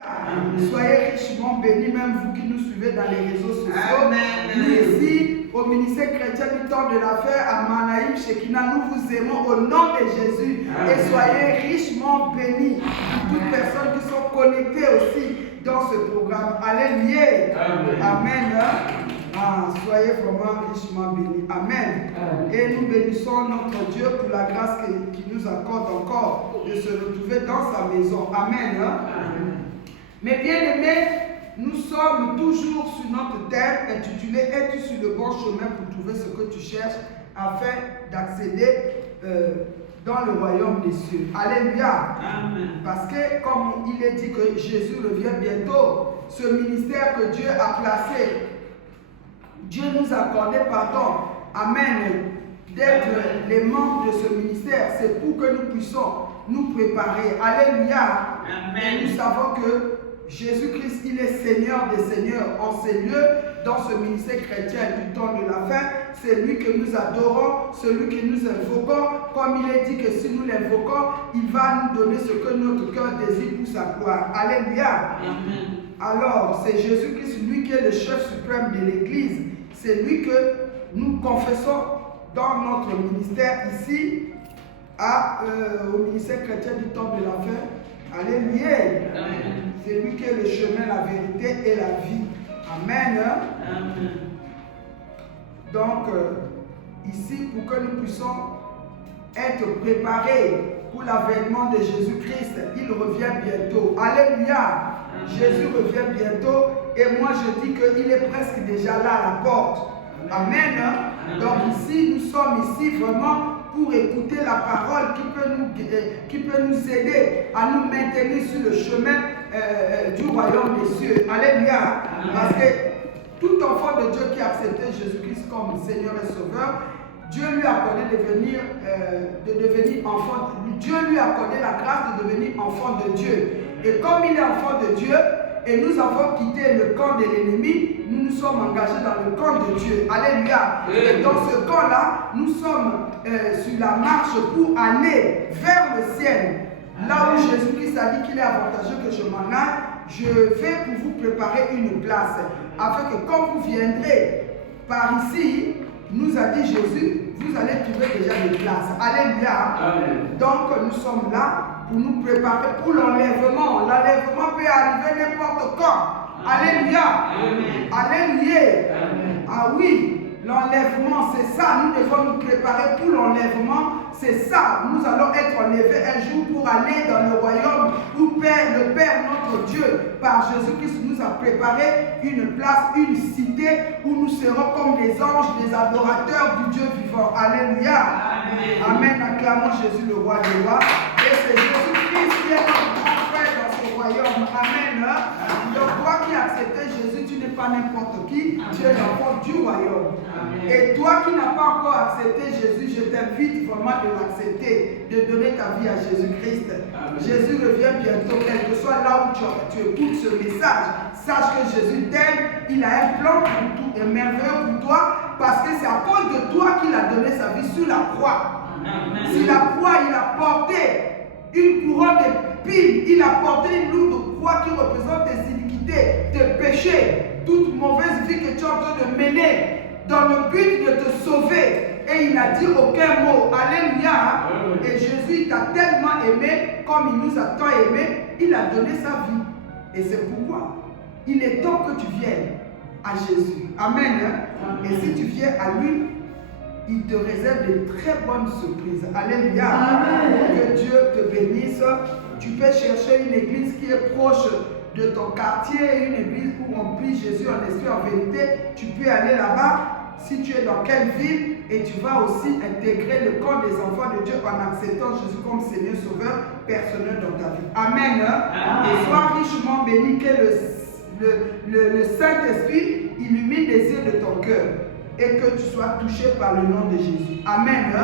Soyez richement bénis, même vous qui nous suivez dans les réseaux sociaux. Nous ici, au ministère chrétien du temps de la fin, à Manaïm, Shekina, nous vous aimons au nom de Jésus. Et soyez richement bénis. Toutes personnes qui sont connectées aussi dans ce programme. Alléluia. Amen. Soyez vraiment richement bénis. Amen. Et nous bénissons notre Dieu pour la grâce qu'il nous accorde encore de se retrouver dans sa maison. Amen. Mais bien aimés, nous sommes toujours sur notre thème intitulé « Es-tu sur le bon chemin pour trouver ce que tu cherches afin d'accéder dans le royaume des cieux ?» Alléluia. Parce que comme il est dit que Jésus revient bientôt, ce ministère que Dieu a placé, Dieu nous a accordé pardon. Amen. D'être les membres de ce ministère, c'est pour que nous puissions nous préparer. Alléluia. Et nous savons que Jésus-Christ, il est Seigneur des Seigneurs en ces lieux, dans ce ministère chrétien du temps de la fin. C'est lui que nous adorons, celui que nous invoquons. Comme il est dit que si nous l'invoquons, il va nous donner ce que notre cœur désire pour sa gloire. Alléluia. Alors, c'est Jésus-Christ, lui qui est le chef suprême de l'Église. C'est lui que nous confessons dans notre ministère ici, au ministère chrétien du temps de la fin. Alléluia. C'est lui qui est le chemin, la vérité et la vie. Amen. Donc, ici, pour que nous puissions être préparés pour l'avènement de Jésus-Christ, il revient bientôt. Alléluia. Jésus revient bientôt et moi je dis qu'il est presque déjà là à la porte. Amen. Donc ici, nous sommes ici vraiment pour écouter la parole qui peut nous aider à nous maintenir sur le chemin du royaume des cieux. Alléluia. Parce que tout enfant de Dieu qui a accepté Jésus-Christ comme Seigneur et Sauveur, Dieu lui a accordé de devenir enfant. Dieu lui a accordé la grâce de devenir enfant de Dieu. Et comme il est enfant de Dieu, et nous avons quitté le camp de l'ennemi, nous nous sommes engagés dans le camp de Dieu. Alléluia. Et dans ce camp-là, nous sommes sur la marche pour aller vers le ciel. Là où Jésus-Christ a dit qu'il est avantageux que je m'en aille, je vais pour vous préparer une place. Afin que quand vous viendrez par ici, nous a dit Jésus, vous allez trouver déjà des places. Alléluia. Donc nous sommes là pour nous préparer pour l'enlèvement. L'enlèvement peut arriver n'importe quand. Alléluia. Alléluia. Ah oui, l'enlèvement, c'est ça. Nous devons nous préparer pour l'enlèvement. C'est ça. Nous allons être enlevés un jour pour aller dans le royaume où le Père, notre Dieu, par Jésus-Christ, nous a préparé une place, une cité où nous serons comme des anges, des adorateurs du Dieu vivant. Alléluia. Amen. Acclamons Jésus, le roi des rois. Et c'est Jésus-Christ qui est notre grand frère dans ce royaume. Amen. Donc toi qui as accepté Jésus, tu n'es pas n'importe qui, tu es l'enfant du royaume. Et toi qui n'as pas encore accepté Jésus, je t'invite vraiment de l'accepter, de donner ta vie à Jésus-Christ. Jésus revient bientôt, quel que soit là où tu écoutes ce message. Sache que Jésus t'aime, il a un plan pour tout et merveilleux pour toi, parce que c'est à cause de toi qu'il a donné sa vie sur la croix. Sur la croix, il a porté une couronne d'épines, il a porté une lourde croix qui représente tes iniquités, tes péchés, toute mauvaise vie que tu es en train de mener, dans le but de te sauver. Et il n'a dit aucun mot. Alléluia. Et Jésus t'a tellement aimé, comme il nous a tant aimé, il a donné sa vie. Et c'est pourquoi il est temps que tu viennes à Jésus. Amen. Et si tu viens à lui, il te réserve de très bonnes surprises. Alléluia. Que Dieu te bénisse. Tu peux chercher une église qui est proche de ton quartier, une église où on prie Jésus en esprit, en vérité. Tu peux aller là-bas. Si tu es dans quelle ville, et tu vas aussi intégrer le camp des enfants de Dieu en acceptant Jésus comme Seigneur Sauveur personnel dans ta vie. Amen. Et sois richement béni, que le Saint-Esprit illumine les yeux de ton cœur et que tu sois touché par le nom de Jésus. Amen.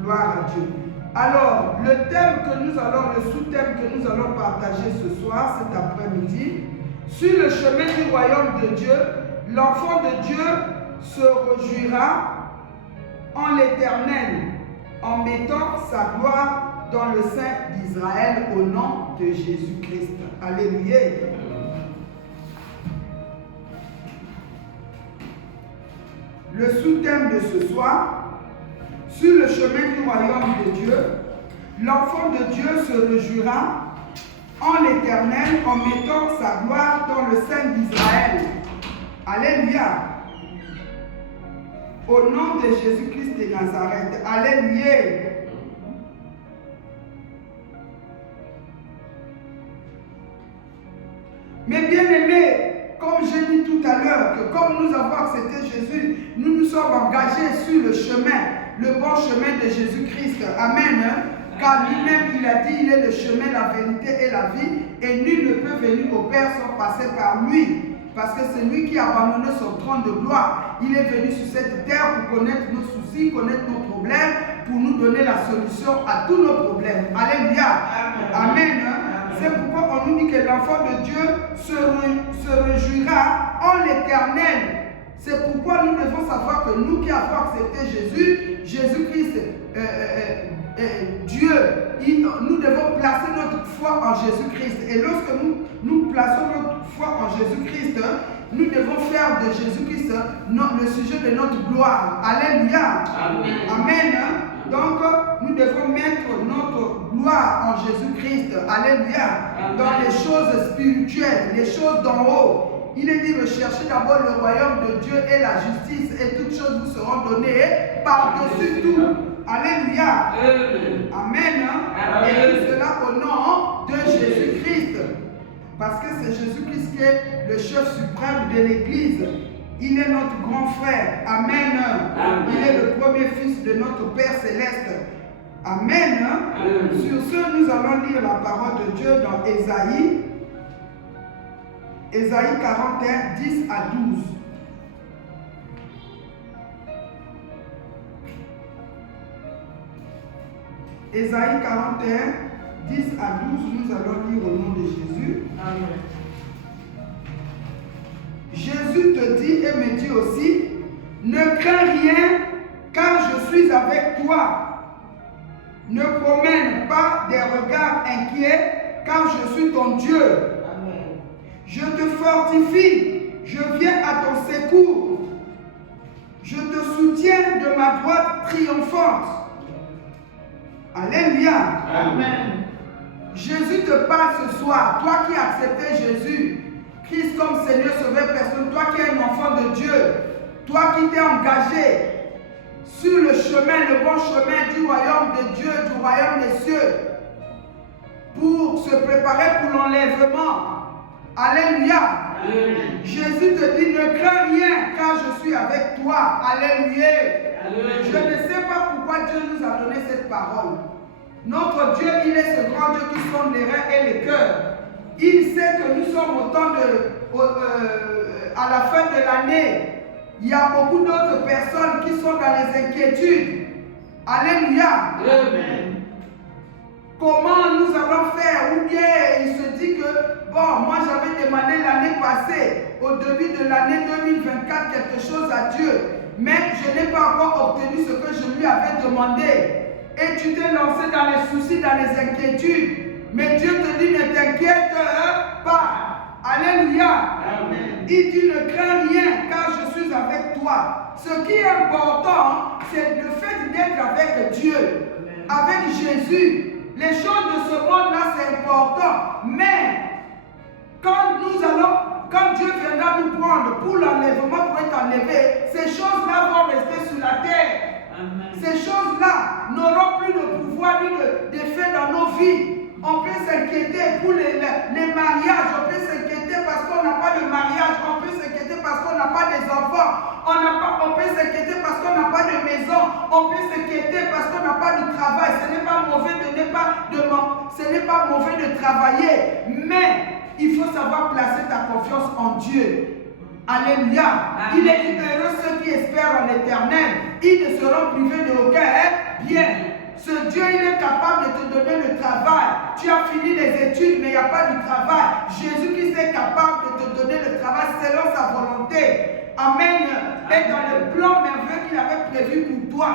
Gloire à Dieu. Alors, le sous-thème que nous allons partager ce soir, cet après-midi, sur le chemin du royaume de Dieu, l'enfant de Dieu se réjouira en l'Éternel en mettant sa gloire dans le sein d'Israël au nom de Jésus-Christ. Alléluia. Le sous-thème de ce soir, sur le chemin du royaume de Dieu, l'enfant de Dieu se réjouira en l'Éternel en mettant sa gloire dans le sein d'Israël. Alléluia. Au nom de Jésus-Christ de Nazareth. Alléluia. Mais bien aimés, comme j'ai dit tout à l'heure, que comme nous avons accepté Jésus, nous nous sommes engagés sur le chemin, le bon chemin de Jésus-Christ. Amen. Car lui-même, il a dit, il est le chemin, la vérité et la vie, et nul ne peut venir au Père sans passer par lui. Parce que c'est lui qui a abandonné son trône de gloire. Il est venu sur cette terre pour connaître nos soucis, connaître nos problèmes, pour nous donner la solution à tous nos problèmes. Alléluia. Amen. C'est pourquoi on nous dit que l'enfant de Dieu se réjouira en l'Éternel. C'est pourquoi nous devons savoir que nous qui avons accepté Jésus, Jésus-Christ, Dieu, nous devons placer notre foi en Jésus-Christ. Et lorsque nous plaçons notre foi en Jésus-Christ, nous devons faire de Jésus-Christ le sujet de notre gloire. Alléluia. Amen. Amen. Donc, nous devons mettre notre gloire en Jésus-Christ. Alléluia. Amen. Dans les choses spirituelles, les choses d'en haut. Il est dit, recherchez d'abord le royaume de Dieu et la justice, et toutes choses vous seront données par-dessus tout. Alléluia. Amen. Et tout cela au nom de Jésus-Christ. Parce que c'est Jésus-Christ qui est le chef suprême de l'Église. Il est notre grand frère. Amen. Il est le premier fils de notre Père Céleste. Amen. Sur ce, nous allons lire la parole de Dieu dans Ésaïe. Ésaïe 41, 10 à 12. Ésaïe 41, 10 à 12, nous allons lire au nom de Jésus. Amen. Jésus te dit et me dit aussi, ne crains rien car je suis avec toi. Ne promène pas des regards inquiets car je suis ton Dieu. Amen. Je te fortifie, je viens à ton secours. Je te soutiens de ma droite triomphante. Alléluia. Amen. Jésus te parle ce soir, toi qui as accepté Jésus, Christ comme Seigneur, Sauveur personne, toi qui es un enfant de Dieu, toi qui t'es engagé sur le chemin, le bon chemin du royaume de Dieu, du royaume des cieux, pour se préparer pour l'enlèvement. Alléluia. Amen. Jésus te dit, ne crains rien, car je suis avec toi. Alléluia. Amen. Je ne sais pas pourquoi Dieu nous a donné cette parole. Notre Dieu, il est ce grand Dieu qui sonde les reins et les cœurs. Il sait que nous sommes au temps à la fin de l'année. Il y a beaucoup d'autres personnes qui sont dans les inquiétudes. Alléluia. Amen. Comment nous allons faire? Ou bien il se dit que, bon, moi j'avais demandé l'année passée, au début de l'année 2024, quelque chose à Dieu. Mais je n'ai pas encore obtenu ce que je lui avais demandé. Et tu t'es lancé dans les soucis, dans les inquiétudes. Mais Dieu te dit, ne t'inquiète pas. Alléluia. Amen. Il dit, ne crains rien, car je suis avec toi. Ce qui est important, c'est le fait d'être avec Dieu, avec Jésus. Les choses de ce monde-là, c'est important. Mais, quand Dieu viendra nous prendre pour l'enlèvement, pour être enlevé, ces choses-là vont rester sur la terre. Amen. Ces choses-là n'auront plus de pouvoir ni d'effet dans nos vies. On peut s'inquiéter pour les mariages, on peut s'inquiéter parce qu'on n'a pas de mariage, on peut s'inquiéter parce qu'on n'a pas des enfants, on peut s'inquiéter parce qu'on n'a pas de maison, on peut s'inquiéter parce qu'on n'a pas de travail. Ce n'est pas mauvais de travailler, mais il faut savoir placer ta confiance en Dieu. Alléluia. Amen. Il est heureux ceux qui espèrent en l'Éternel. Ils ne seront privés de aucun bien. Ce Dieu, il est capable de te donner le travail. Tu as fini les études, mais il n'y a pas de travail. Jésus-Christ est capable de te donner le travail selon sa volonté. Amen. Et dans le plan merveilleux qu'il avait prévu pour toi.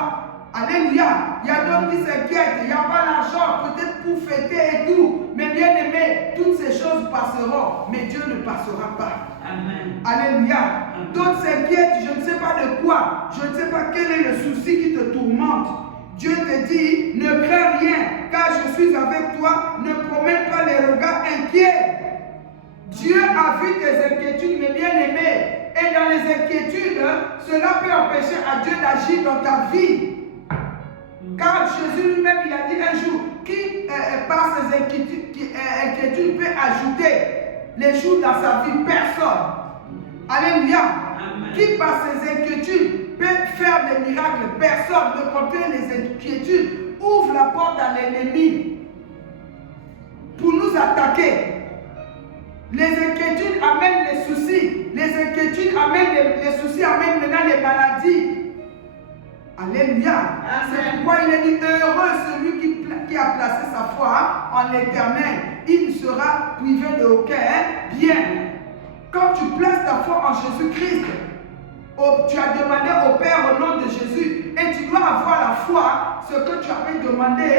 Alléluia. Il y a d'autres qui s'inquiètent. Il n'y a pas l'argent, peut-être pour fêter et tout. Mais bien aimé, toutes ces choses passeront. Mais Dieu ne passera pas. Amen. Alléluia. D'autres s'inquiètent, je ne sais pas de quoi. Je ne sais pas quel est le souci qui te tourmente. Dieu te dit, ne crains rien, car je suis avec toi. Ne promène pas les regards inquiets. Dieu a vu tes inquiétudes, mes bien-aimés. Et dans les inquiétudes, cela peut empêcher à Dieu d'agir dans ta vie. Car Jésus lui-même, il a dit un jour, qui par ses inquiétudes peut ajouter les jours dans sa vie? Personne. Alléluia. Amen. Qui par ses inquiétudes peut faire des miracles? Personne. Le contraire, les inquiétudes ouvre la porte à l'ennemi pour nous attaquer. Les inquiétudes amènent les soucis. Les inquiétudes amènent les soucis, amènent maintenant les maladies. Alléluia. C'est pourquoi il est dit, heureux celui qui a placé sa foi en l'Éternel. Il ne sera privé de aucun bien. Quand tu places ta foi en Jésus-Christ, tu as demandé au Père au nom de Jésus, et tu dois avoir la foi, ce que tu avais demandé,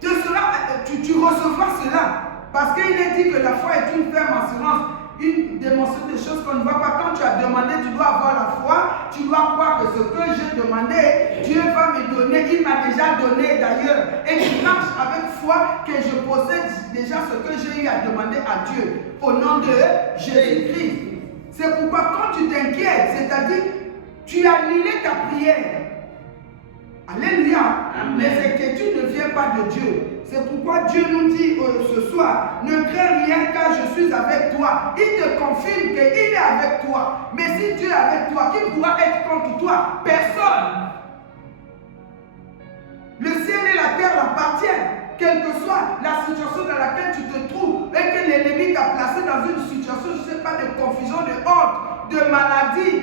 tu recevras cela. Parce qu'il est dit que la foi est une ferme assurance, une démonstration des choses qu'on ne voit pas. Quand tu as demandé, tu dois avoir la foi, tu dois croire que ce que j'ai demandé, Dieu va me donner, il m'a déjà donné d'ailleurs. Et tu marches avec foi que je possède déjà ce que j'ai eu à demander à Dieu, au nom de Jésus-Christ. C'est pourquoi quand tu t'inquiètes, c'est-à-dire tu as annulé ta prière. Alléluia. Amen. Les inquiétudes ne viennent pas de Dieu. C'est pourquoi Dieu nous dit ce soir, ne crains rien car je suis avec toi. Il te confirme qu'il est avec toi. Mais si Dieu est avec toi, qui pourra être contre toi? Personne. Le ciel et la terre l'appartiennent. Quelle que soit la situation dans laquelle tu te trouves et que l'ennemi t'a placé dans une situation, je ne sais pas, de confusion, de honte, de maladie,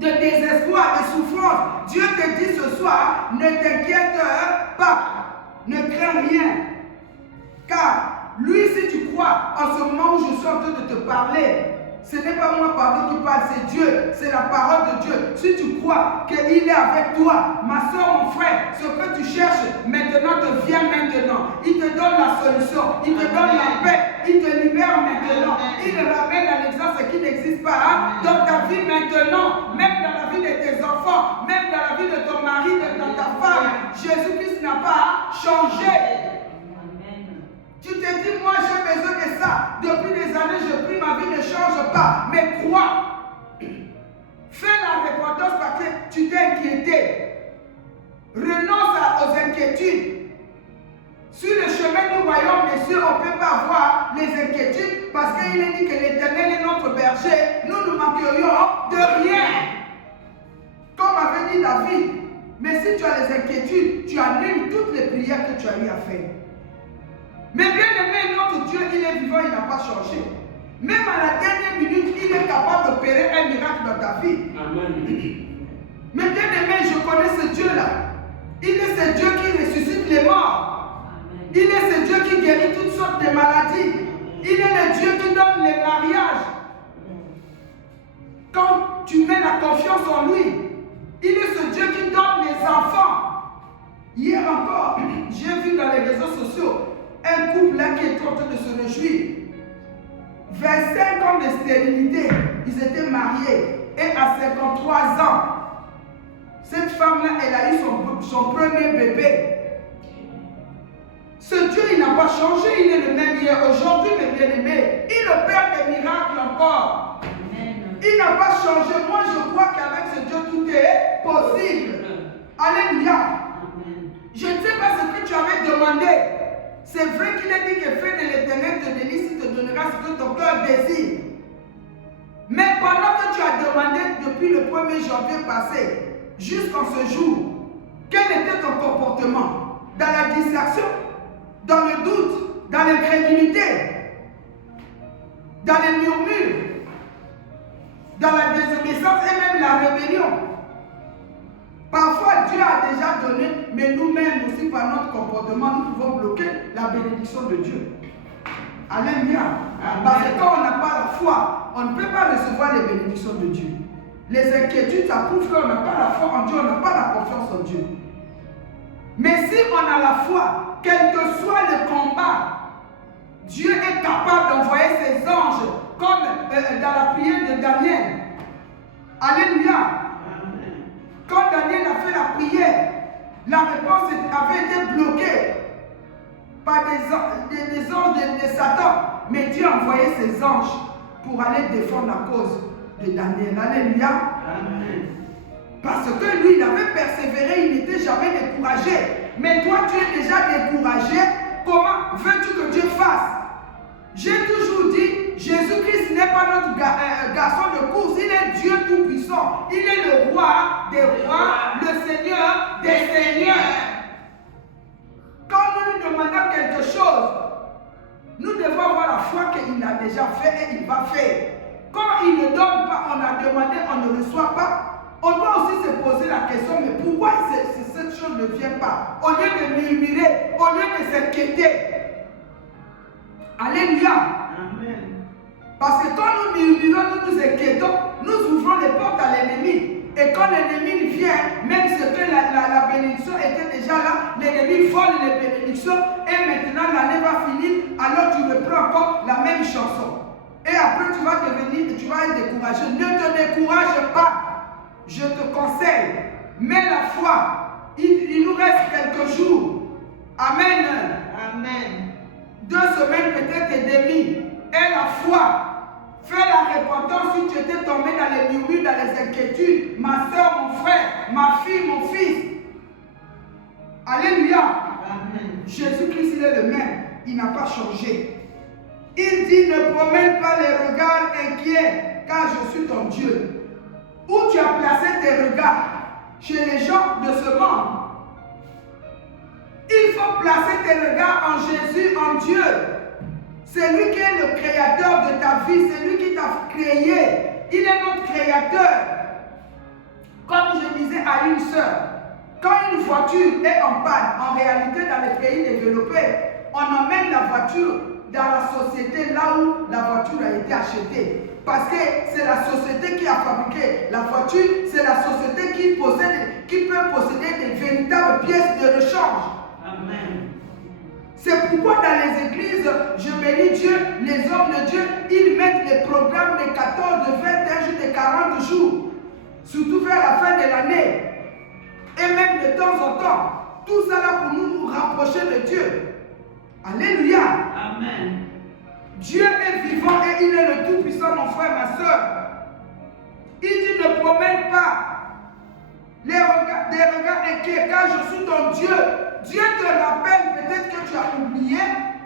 de désespoir, de souffrance. Dieu te dit ce soir, ne t'inquiète pas, ne crains rien. Car lui, si tu crois, en ce moment où je suis en train de te parler, ce n'est pas moi, pardon, qui parle, c'est Dieu, c'est la parole de Dieu. Si tu crois qu'il est avec toi, ma soeur, mon frère, ce que tu cherches maintenant te vient maintenant. Il te donne la solution, il te donne la paix, il te libère maintenant. Il te ramène à l'existence ce qui n'existe pas dans ta vie maintenant, même dans la vie de tes enfants, même dans la vie de ton mari, de ta femme. Jésus-Christ n'a pas changé. Tu te dis, moi j'ai besoin de ça. Depuis des années, je prie, ma vie ne change pas. Mais crois. Fais la repentance parce que tu t'es inquiété. Renonce aux inquiétudes. Sur le chemin du royaume des cieux, on ne peut pas avoir les inquiétudes parce qu'il est dit que l'Éternel est notre berger. Nous ne manquerions de rien. Comme avait dit David. Mais si tu as les inquiétudes, tu annules toutes les prières que tu as eu à faire. Mais bien aimé, notre Dieu, il est vivant, il n'a pas changé. Même à la dernière minute, il est capable d'opérer un miracle dans ta vie. Amen. Mais bien aimé, je connais ce Dieu-là. Il est ce Dieu qui ressuscite les morts. Amen. Il est ce Dieu qui guérit toutes sortes de maladies. Il est le Dieu qui donne les mariages. Quand tu mets la confiance en lui, il est ce Dieu qui donne les enfants. Hier encore, j'ai vu dans les réseaux sociaux un couple là qui est en train de se réjouir. 25 ans de stérilité, ils étaient mariés. Et à 53 ans, cette femme-là, elle a eu son premier bébé. Ce Dieu, il n'a pas changé, il est le même hier. Aujourd'hui, mes bien-aimés, il opère des miracles encore. Amen. Il n'a pas changé. Moi, je crois qu'avec ce Dieu, tout est possible. Alléluia. Amen. Je ne sais pas ce que tu avais demandé. C'est vrai qu'il a dit que fais de l'Éternel te délice, il te donnera ce que ton cœur désire. Mais pendant que tu as demandé depuis le 1er janvier passé, jusqu'en ce jour, quel était ton comportement? Dans la distraction, dans le doute, dans l'incrédulité, dans les murmures, dans la désobéissance et même la rébellion. Parfois, Dieu a déjà donné, mais nous-mêmes aussi, par notre comportement, nous pouvons bloquer la bénédiction de Dieu. Alléluia. Parce que quand on n'a pas la foi, on ne peut pas recevoir les bénédictions de Dieu. les inquiétudes, ça prouve qu'on n'a pas la foi en Dieu, on n'a pas la confiance en Dieu. Mais si on a la foi, quel que soit le combat, Dieu est capable d'envoyer ses anges, comme dans la prière de Daniel. Alléluia. Amen. Quand Daniel a fait la prière, la réponse avait été bloquée par des anges de Satan. Mais Dieu a envoyé ses anges pour aller défendre la cause de Daniel. Alléluia. Amen. Parce que lui, il avait persévéré, il n'était jamais découragé. Mais toi, tu es déjà découragé. Comment veux-tu que Dieu fasse? J'ai toujours dit, Jésus-Christ n'est pas notre garçon de course, il est Dieu tout-puissant. Il est le roi des rois, le Seigneur des seigneurs. Quand nous lui demandons quelque chose, nous devons avoir la foi qu'il a déjà fait et il va faire. Quand il ne donne pas, on a demandé, on ne reçoit pas. On doit aussi se poser la question, mais pourquoi cette chose ne vient pas? Au lieu de murmurer, au lieu de s'inquiéter. Alléluia. Amen. Parce que quand nous murmurons, nous nous inquiétons, nous ouvrons les portes à l'ennemi. Et quand l'ennemi vient, même si la bénédiction était déjà là, l'ennemi vole les bénédictions et maintenant l'année va finir, alors tu reprends encore la même chanson. Et après tu vas être découragé. Ne te décourage pas. Je te conseille, mets la foi. Il nous reste quelques jours. Amen. Amen. 2 semaines peut-être et demie. Et la foi. Fais la repentance si tu étais tombé dans les murmures, dans les inquiétudes. Ma soeur, mon frère, ma fille, mon fils. Alléluia. Amen. Jésus-Christ, il est le même. Il n'a pas changé. Il dit, ne promène pas les regards inquiets, car je suis ton Dieu. Où tu as placé tes regards? Chez les gens de ce monde. Il faut placer tes regards en Jésus, en Dieu. C'est lui qui est le créateur de ta vie. C'est lui qui t'a créé. Il est notre créateur. Comme je disais à une sœur, quand une voiture est en panne, en réalité dans les pays développés, on emmène la voiture dans la société là où la voiture a été achetée. Parce que c'est la société qui a fabriqué la voiture, c'est la société qui peut posséder des véritables pièces de rechange. Amen. C'est pourquoi dans les églises, je bénis Dieu, les hommes de Dieu, ils mettent les programmes de 14, de 21 jours, de 40 jours. Surtout vers la fin de l'année. Et même de temps en temps. Tout ça là pour nous rapprocher de Dieu. Alléluia. Amen. Dieu est vivant et il est le Tout-Puissant, mon frère, ma soeur. Il dit ne promène pas des regards inquiets, car je suis ton Dieu. Dieu te rappelle, peut-être que tu as oublié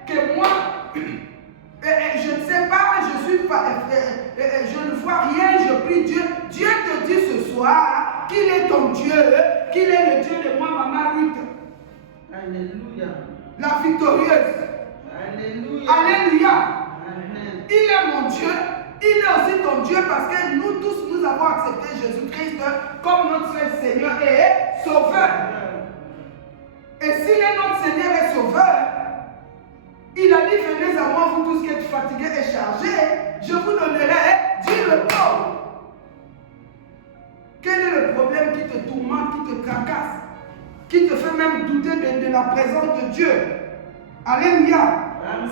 que moi, je ne sais pas, je ne vois rien, je prie Dieu. Dieu te dit ce soir qu'il est ton Dieu, qu'il est le Dieu de moi, maman Ruth. Alléluia. La victorieuse. Alléluia. Alléluia. Amen. Il est mon Dieu, il est aussi ton Dieu parce que nous tous, nous avons accepté Jésus-Christ comme notre seul Seigneur et Sauveur. Et s'il est notre Seigneur et Sauveur, il a dit, venez à moi, vous tous qui êtes fatigués et chargés, je vous donnerai du repos. Quel est le problème qui te tourmente, qui te tracasse, qui te fait même douter de la présence de Dieu? Alléluia.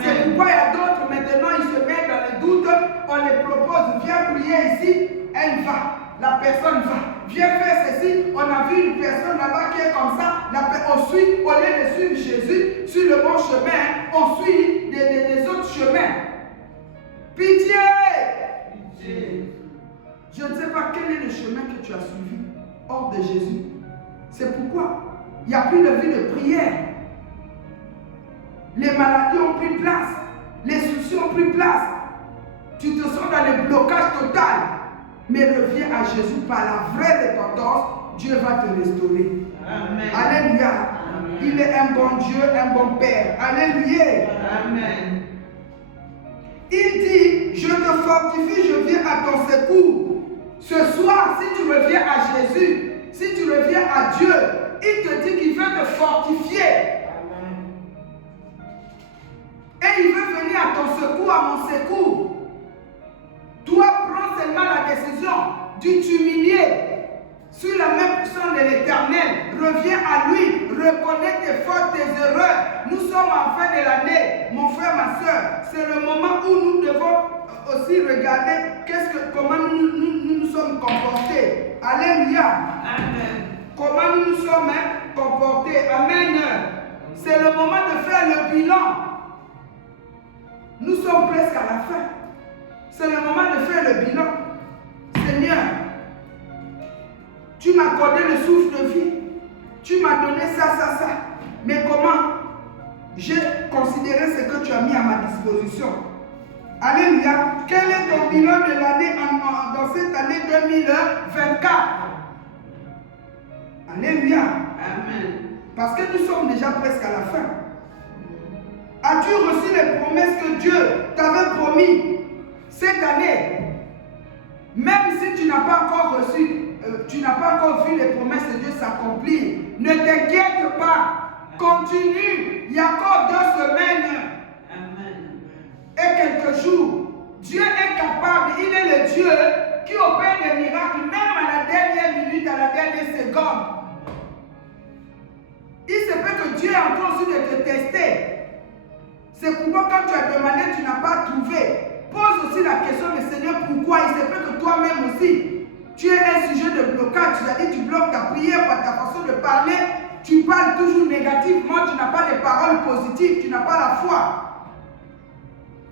C'est pourquoi il y a d'autres, maintenant ils se mettent dans le doute, on les propose, viens prier ici, elle va, la personne va, viens faire ceci, on a vu une personne là-bas qui est comme ça, on suit, au lieu de suivre Jésus sur le bon chemin, on suit des autres chemins. Pitié! Pitié! Je ne sais pas quel est le chemin que tu as suivi hors de Jésus. C'est pourquoi il n'y a plus de vie de prière. Les maladies ont pris place. Les soucis ont pris place. Tu te sens dans le blocage total. Mais reviens à Jésus par la vraie repentance. Dieu va te restaurer. Amen. Alléluia. Amen. Il est un bon Dieu, un bon Père. Alléluia. Amen. Il dit, je te fortifie, je viens à ton secours. Ce soir, si tu reviens à Jésus, si tu reviens à Dieu, il te dit qu'il veut te fortifier. Et il veut venir à ton secours, à mon secours. Toi, prends seulement la décision de t'humilier bénédiction de l'Éternel. Reviens à lui. Reconnais tes fautes, tes erreurs. Nous sommes en fin de l'année. Mon frère, ma soeur, c'est le moment où nous devons aussi regarder comment nous sommes comportés. Alléluia. Amen. Comment nous nous sommes comportés. Amen. C'est le moment de faire le bilan. Nous sommes presque à la fin. C'est le moment de faire le bilan. Seigneur, tu m'as accordé le souffle de vie. Tu m'as donné ça. Mais comment j'ai considéré ce que tu as mis à ma disposition? Alléluia. Quel est ton bilan de l'année dans cette année 2024? Alléluia. Amen. Parce que nous sommes déjà presque à la fin. As-tu reçu les promesses que Dieu t'avait promis cette année? Même si tu n'as pas encore reçu, tu n'as pas encore vu les promesses de Dieu s'accomplir, ne t'inquiète pas. Continue. Il y a encore 2 semaines. Amen. Et quelques jours. Dieu est capable. Il est le Dieu qui opère des miracles, même à la dernière minute, à la dernière seconde. Il se peut que Dieu est en train aussi de te tester. C'est pourquoi quand tu as demandé, tu n'as pas trouvé. Pose aussi la question, mais Seigneur, pourquoi? Il se peut que toi-même aussi, tu es un sujet de blocage. C'est-à-dire, tu bloques ta prière par ta façon de parler. Tu parles toujours négativement, tu n'as pas de paroles positives, tu n'as pas la foi.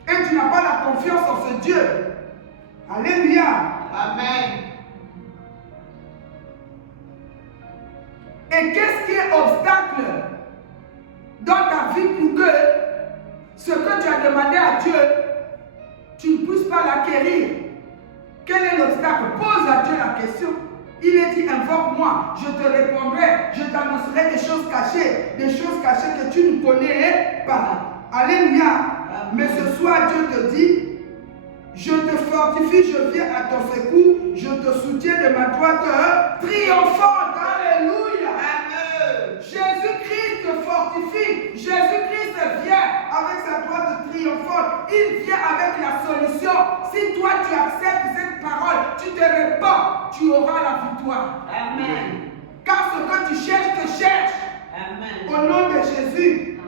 Et tu n'as pas la confiance en ce Dieu. Alléluia. Amen. Et qu'est-ce qui est obstacle dans ta vie pour que ce que tu as demandé à Dieu, tu ne puisses pas l'acquérir? Quel est l'obstacle? Pose à Dieu la question. Il est dit, invoque-moi, je te répondrai, je t'annoncerai des choses cachées que tu ne connais pas. Alléluia. Mais ce soir, Dieu te dit, je te fortifie, je viens à ton secours, je te soutiens de ma droite triomphante. Alléluia. Amen. Jésus-Christ te fortifie. Jésus-Christ vient avec sa droite triomphante. Il vient avec la solution. Si toi tu acceptes cette parole, tu te répands, tu auras la victoire. Amen. Car ce que tu cherches, te cherche. Amen. Au nom de Jésus,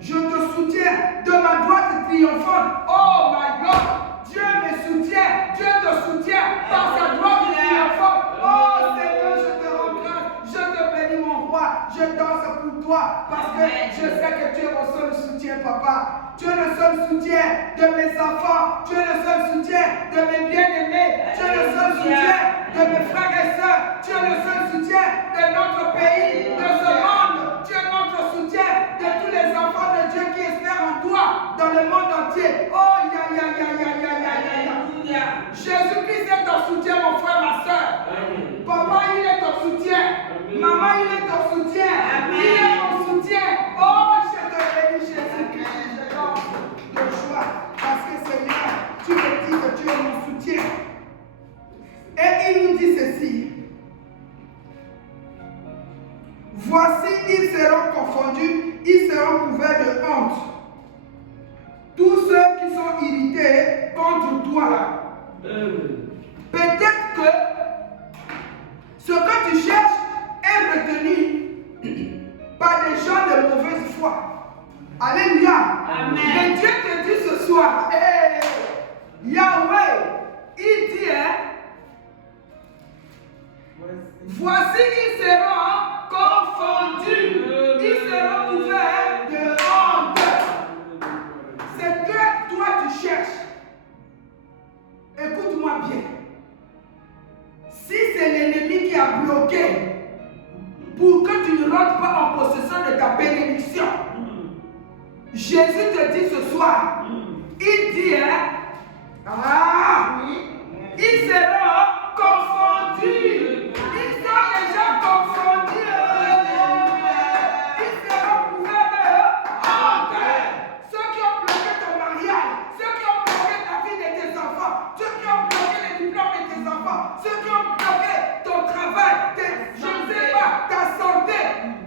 je te soutiens de ma droite triomphante. Oh my God, Dieu me soutient. Dieu te soutient par sa droite triomphante. Oh Seigneur, je te rends grâce. Je te bénis mon roi. Je danse pour toi parce que je sais que tu es mon seul soutien, papa. Tu es le seul soutien de mes enfants. Tu es le seul soutien de mes bien-aimés. Tu es le seul soutien de mes frères et sœurs. Tu es le seul soutien de notre pays, de ce monde. Tu es notre soutien de tous les enfants de Dieu qui espèrent en toi dans le monde entier. Oh, Jésus-Christ est ton soutien, mon frère, ma soeur. Papa, il est ton soutien. Maman, il est ton soutien. Il est mon soutien. Oh, je te bénis, Jésus-Christ. Je danse de joie parce que Seigneur, tu me dis que tu es mon soutien. Et il nous dit ceci. Voici, ils seront confondus, ils seront couverts de honte. Tous ceux qui sont irrités contre toi. Peut-être que ce que tu cherches est retenu par des gens de mauvaise foi. Alléluia. Amen. Mais Dieu te dit ce soir, hey, Yahweh, il dit, voici, ils seront confondus, ils seront couverts de honte. C'est que toi tu cherches. Écoute-moi bien. Si c'est l'ennemi qui a bloqué pour que tu ne rentres pas en possession de ta bénédiction, Jésus te dit ce soir, il dit, ils seront confondus. Ils sont déjà confondus. Ils seront couverts de honte. Ceux qui ont bloqué ton mariage, ceux qui ont bloqué la vie de tes enfants, ceux qui ont bloqué les diplômes de tes enfants, ceux qui ont bloqué ton travail, je ne sais pas, ta santé,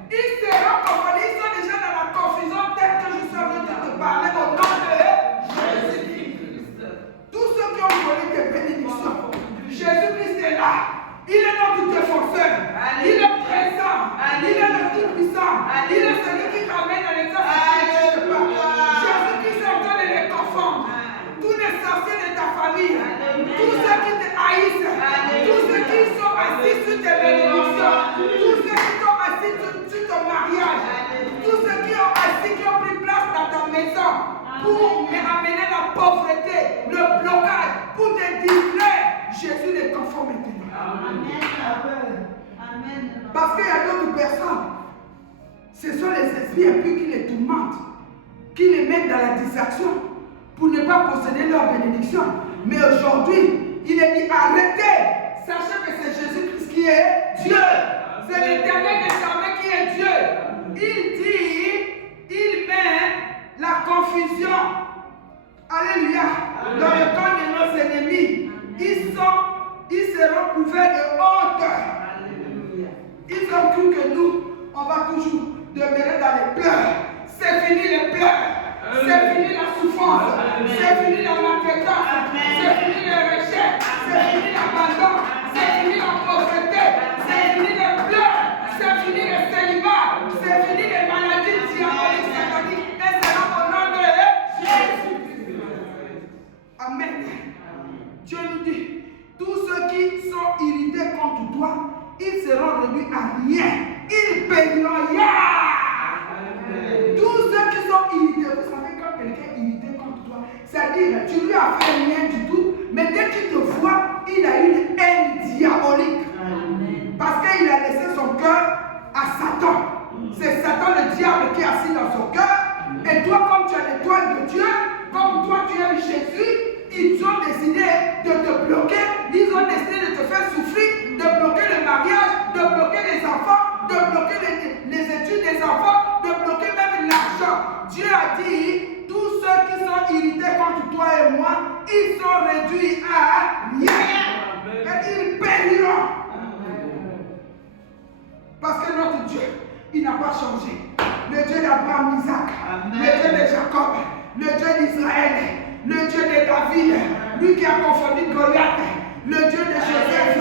ils seront confondus. Ils sont déjà dans la confusion telle que je suis en train de te parler au nom de Jésus-Christ. Tous ceux qui ont volé tes bénédictions, Jésus-Christ est là. Il est notre défenseur. Il est pour amener la pauvreté, le blocage, pour te distraire. Jésus les conforme maintenant. Amen. Parce qu'il y a d'autres personnes, ce sont les esprits impurs qui les tourmentent, qui les mettent dans la distraction pour ne pas posséder leur bénédiction. Mais aujourd'hui, il est dit arrêtez. Sachez que c'est Jésus-Christ qui est Dieu. C'est l'Éternel des armées qui est Dieu. Il dit, il met la confusion. Alléluia. Dans le camp de nos ennemis. Ils seront couverts de honte. Ils ont cru que nous, on va toujours demeurer dans les pleurs. C'est fini les pleurs. C'est fini la souffrance. C'est fini la maltraitance. C'est fini le rejet. C'est fini l'abandon. C'est fini la pauvreté. C'est fini les pleurs. C'est fini le célibat. C'est fini les maladies diaboliques, sataniques. Et c'est là au nom de Jésus. Amen. Dieu nous dit, tous ceux qui sont irrités contre toi, ils seront réduits à rien. Ils paieront rien. Tous ceux qui sont irrités, vous savez quand quelqu'un est irrité contre toi, c'est-à-dire tu lui as fait rien du tout, mais dès qu'il te voit, il a une haine diabolique. Parce qu'il a laissé son cœur à Satan. C'est Satan le diable qui est assis dans son cœur. Et toi, comme tu as l'étoile de Dieu, comme toi tu aimes Jésus, ils ont décidé de te bloquer, ils ont décidé de te faire souffrir, de bloquer le mariage, de bloquer les enfants, de bloquer les études des enfants, de bloquer même l'argent. Dieu a dit, tous ceux qui sont irrités contre toi et moi, ils sont réduits à rien. Et ils périront. Parce que notre Dieu, il n'a pas changé. Le Dieu d'Abraham, Isaac, le Dieu de Jacob, le Dieu d'Israël, le Dieu de David, lui qui a confondu Goliath, le Dieu de Joseph,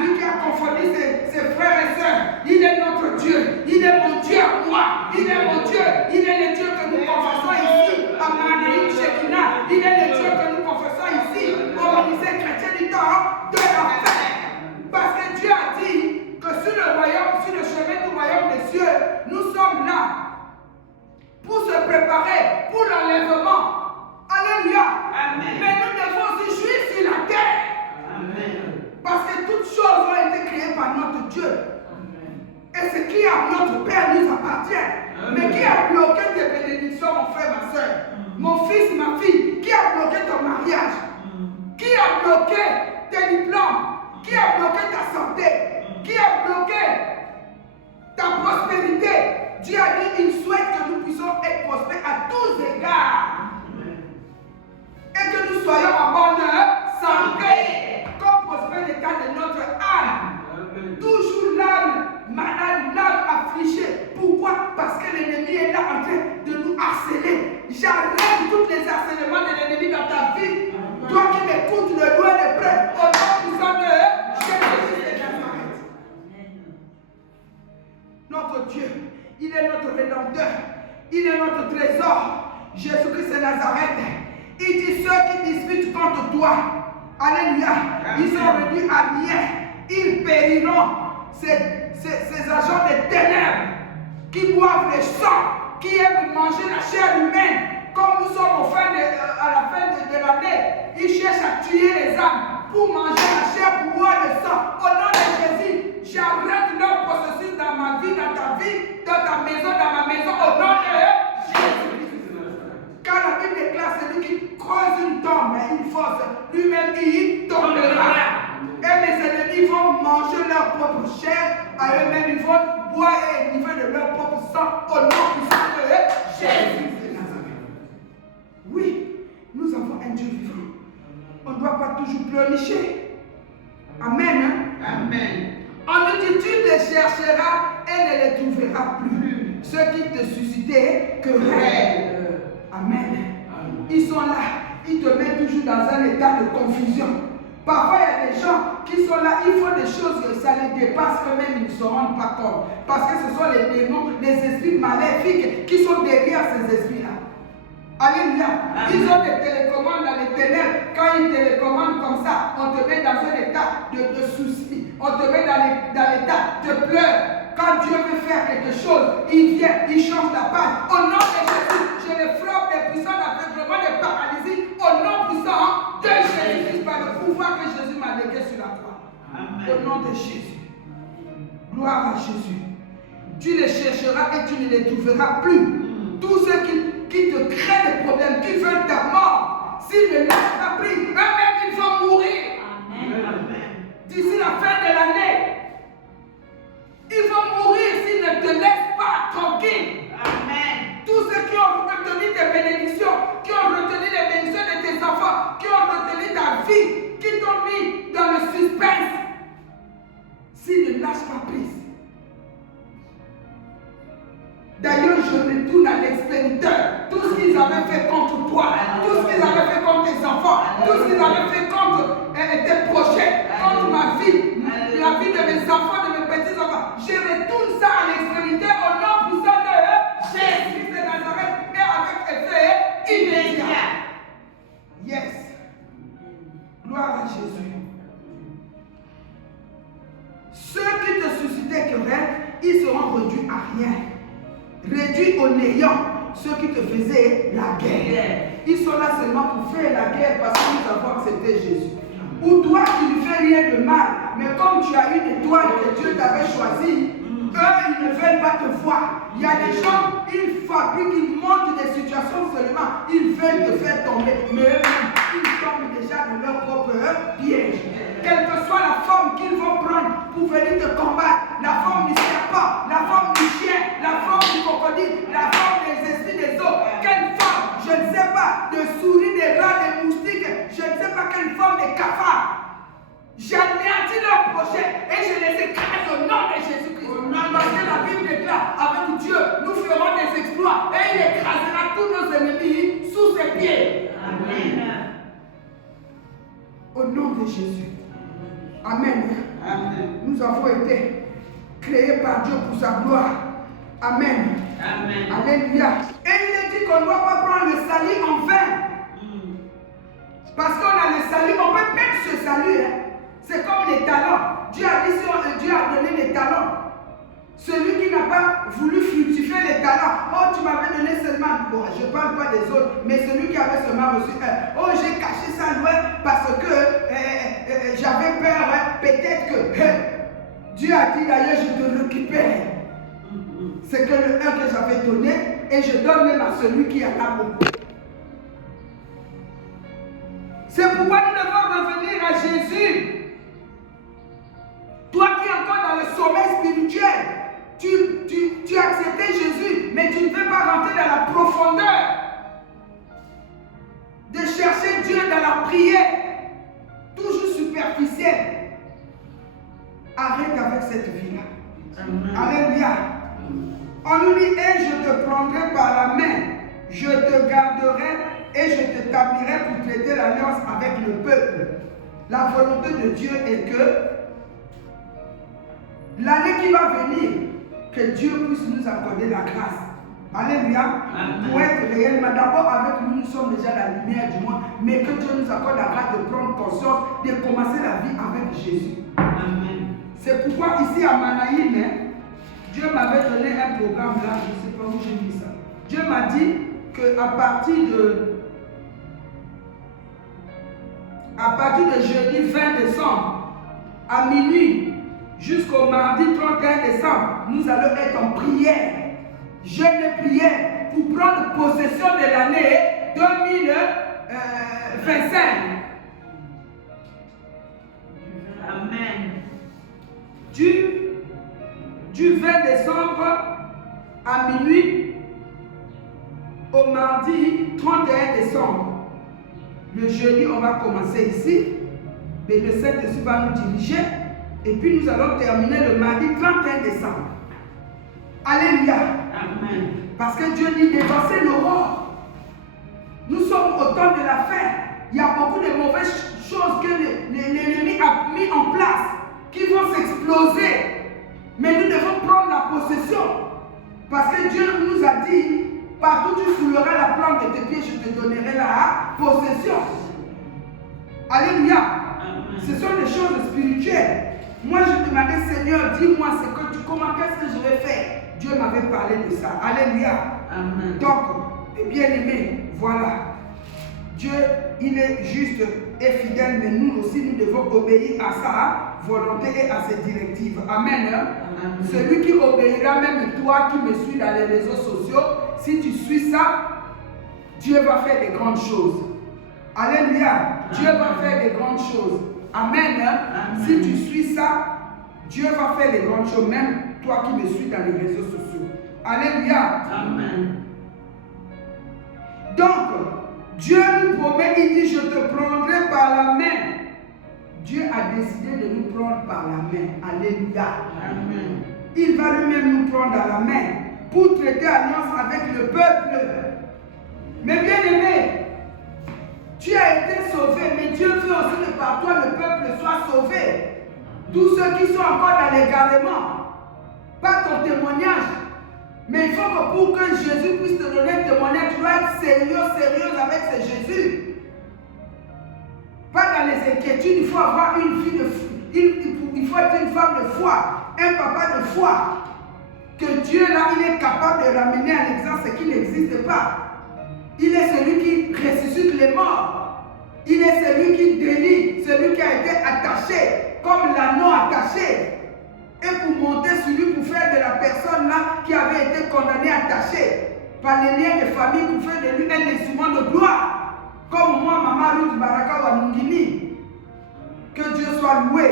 lui qui a confondu ses frères et sœurs. Il est notre Dieu, il est mon Dieu à moi, il est mon Dieu, il est le Dieu que nous confessons ici à Manaïm Shekinah, il est le Dieu que nous confessons ici au ministère chrétien du temps de la fin. Parce que Dieu a dit que sur le royaume, sur le chemin du royaume des cieux, nous sommes là pour se préparer pour l'enlèvement. Alléluia. Amen. Mais nous devons aussi jouir sur la terre. Amen. Parce que toutes choses ont été créées par notre Dieu. Amen. Et ce qui a notre Père nous appartient. Amen. Mais qui a bloqué tes bénédictions, mon frère, ma soeur, mon fils, ma fille? Qui a bloqué ton mariage? Qui a bloqué tes diplômes? Qui a bloqué ta santé? Qui a bloqué ta prospérité? Dieu a dit qu'il souhaite que nous puissions être prospères à tous égards. Et que nous soyons en bonne santé, comme prospère l'état de notre âme. Toujours l'âme malade, l'âme affligée. Pourquoi? Parce que l'ennemi est là en train de nous harceler. J'arrête tous les harcèlements de l'ennemi dans ta vie. Toi qui m'écoutes de loin de près, au nom du sang de Jésus de Nazareth. Notre Dieu, il est notre Rédempteur. Il est notre trésor. Jésus-Christ de Nazareth. Il dit ceux qui disputent contre toi, alléluia, ils sont réduits à rien, ils périront. Ces agents des ténèbres qui boivent le sang, qui aiment manger la chair humaine, comme nous sommes à la fin de l'année, ils cherchent à tuer les âmes pour manger la chair, pour boire le sang. Au nom de Jésus, j'arrête leur processus dans ma vie, dans ta vie, dans ta maison, dans ma maison, au nom de Jésus. Quand la Bible déclare celui qui creuse une tombe, il force, lui-même il tombera. Et mes ennemis vont manger leur propre chair, à eux-mêmes ils vont boire et livrer de leur propre sang au nom puissant de Jésus de Nazareth. Oui, nous avons un Dieu vivant. On ne doit pas toujours pleurnicher. Amen. Amen. On nous dit, tu les chercheras et ne les trouveras plus. Ceux qui te suscitaient querelle. Amen. Ils sont là, ils te mettent toujours dans un état de confusion. Parfois, il y a des gens qui sont là, ils font des choses que ça les dépasse eux-mêmes, ils ne se rendent pas compte. Parce que ce sont les démons, les esprits maléfiques qui sont derrière ces esprits-là. Alléluia. Ils ont des télécommandes dans les ténèbres. Quand ils télécommandent comme ça, on te met dans un état de souci. On te met dans l'état de pleurs. Quand Dieu veut faire quelque chose, il vient, il change la page. Au nom de Jésus, je les frappe des bénédictions d'aveuglement, de paralysie, au nom puissant de Jésus-Christ, par le pouvoir que Jésus m'a légué sur la croix. Au nom de Jésus. Gloire à Jésus. Tu les chercheras et tu ne les trouveras plus. Tous ceux qui te créent des problèmes, qui veulent ta mort, s'ils ne lâchent pas prise, eux-mêmes ils vont mourir. D'ici la fin de l'année, ils vont mourir s'ils ne te laissent pas tranquille. Amen. Tous ceux qui ont retenu tes bénédictions, qui ont retenu les bénédictions de tes enfants, qui ont retenu ta vie, qui t'ont mis dans le suspense, s'ils ne lâchent pas prise. D'ailleurs, je retourne à l'expéditeur. Tout ce qu'ils avaient fait contre toi, tout ce qu'ils avaient fait contre tes enfants, tout ce qu'ils avaient fait contre tes projets, contre ma vie, la vie de mes enfants, de mes petits-enfants. Je retourne ça à l'extrémité au nom puissant de Jésus de Nazareth et avec effet immédiat. Yes. Gloire à Jésus. Ceux qui te suscitaient querelle, ils seront réduits à rien. Réduits au néant, ceux qui te faisaient la guerre. Ils sont là seulement pour faire la guerre parce qu'ils savent que c'était Jésus. Ou toi qui ne fais rien de mal, mais comme tu as une étoile que Dieu t'avait choisie, eux ils ne veulent pas te voir. Il y a des gens, ils fabriquent, ils montent des situations seulement, ils veulent te faire tomber, mais eux-mêmes, ils tombent déjà dans leur propre piège. Quelle que soit la forme qu'ils vont prendre pour venir te combattre, la forme du serpent, la forme du chien, la forme du crocodile, la forme des esprits des eaux, quelle forme, je ne sais pas, de souris, des rats, des moustiques, je ne sais pas quelle forme de cafards. J'anéantis leur projet et je les écrase au nom de Jésus-Christ. Parce que la Bible déclare, avec Dieu, nous ferons des exploits et il écrasera tous nos ennemis sous ses pieds. Amen. Au nom de Jésus. Amen. Amen. Nous avons été créés par Dieu pour sa gloire. Amen. Amen. Alléluia. Et il est dit qu'on ne doit pas prendre le salut en vain. Parce qu'on a le salut, on peut perdre ce salut. C'est comme les talents. Dieu a dit, Dieu a donné les talents. Celui qui n'a pas voulu fructifier les talents, oh tu m'avais donné seulement, bon je ne parle pas des autres, mais celui qui avait seulement reçu un, oh j'ai caché ça loin parce que j'avais peur, peut-être que Dieu a dit d'ailleurs je te récupère. C'est que le 1 que j'avais donné et je donne même à celui qui en a beaucoup. C'est pourquoi nous devons revenir à Jésus. Toi qui es encore dans le sommeil spirituel, tu as accepté Jésus, mais tu ne veux pas rentrer dans la profondeur de chercher Dieu dans la prière, toujours superficielle. Arrête avec cette vie-là. Alléluia. On nous dit, et je te prendrai par la main, je te garderai et je t'établirai pour traiter l'alliance avec le peuple. La volonté de Dieu est que l'année qui va venir, que Dieu puisse nous accorder la grâce. Alléluia. Pour être réellement, d'abord avec nous, nous sommes déjà la lumière du monde, mais que Dieu nous accorde la grâce de prendre conscience, de commencer la vie avec Jésus. Amen. C'est pourquoi ici à Manaïm, Dieu m'avait donné un programme là, je ne sais pas où j'ai mis ça. Dieu m'a dit qu'à partir de jeudi 20 décembre, à minuit, jusqu'au mardi 31 décembre, nous allons être en prière, jeûne et prière, pour prendre possession de l'année 2025. Amen. Du 20 décembre à minuit, au mardi 31 décembre. Le jeudi, on va commencer ici, mais le Saint-Esprit va nous diriger. Et puis nous allons terminer le mardi 31 décembre. Alléluia. Amen. Parce que Dieu dit dévancez l'aurore. Nous sommes au temps de la fin. Il y a beaucoup de mauvaises choses que l'ennemi a mis en place qui vont s'exploser. Mais nous devons prendre la possession. Parce que Dieu nous a dit, partout tu fouleras la plante de tes pieds, je te donnerai la possession. Alléluia. Amen. Ce sont des choses spirituelles. Moi, je demandais, Seigneur, dis-moi qu'est-ce que je vais faire. Dieu m'avait parlé de ça. Alléluia. Amen. Donc, Et bien aimé, voilà. Dieu, il est juste et fidèle, mais nous aussi, nous devons obéir à sa volonté et à ses directives. Amen. Amen. Celui qui obéira, même toi qui me suis dans les réseaux sociaux, si tu suis ça, Dieu va faire des grandes choses. Alléluia. Dieu va faire des grandes choses. Amen. Amen. Si tu suis ça, Dieu va faire des grandes choses, même toi qui me suis dans les réseaux sociaux. Alléluia. Amen. Donc, Dieu nous promet, il dit, je te prendrai par la main. Dieu a décidé de nous prendre par la main. Alléluia. Amen. Il va lui-même nous prendre à la main pour traiter alliance avec le peuple. Mais bien aimé, tu as été sauvé, mais Dieu veut aussi que par toi le peuple soit sauvé. Tous ceux qui sont encore dans l'égarement, pas ton témoignage. Mais il faut que pour que Jésus puisse te donner un témoignage, tu dois être sérieuse avec ce Jésus. Pas dans les inquiétudes, il faut avoir une vie de foi. Il faut être une femme de foi, un papa de foi. Que Dieu là, il est capable de ramener à l'existence ce qui n'existe pas. Il est celui qui ressuscite les morts. Il est celui qui délie, celui qui a été attaché, comme l'anneau attaché. Et pour monter sur lui, pour faire de la personne là qui avait été condamnée, attachée par les liens de famille, pour faire de lui un instrument de gloire. Comme moi, Maman Ruth Baraka Wamungini. Que Dieu soit loué.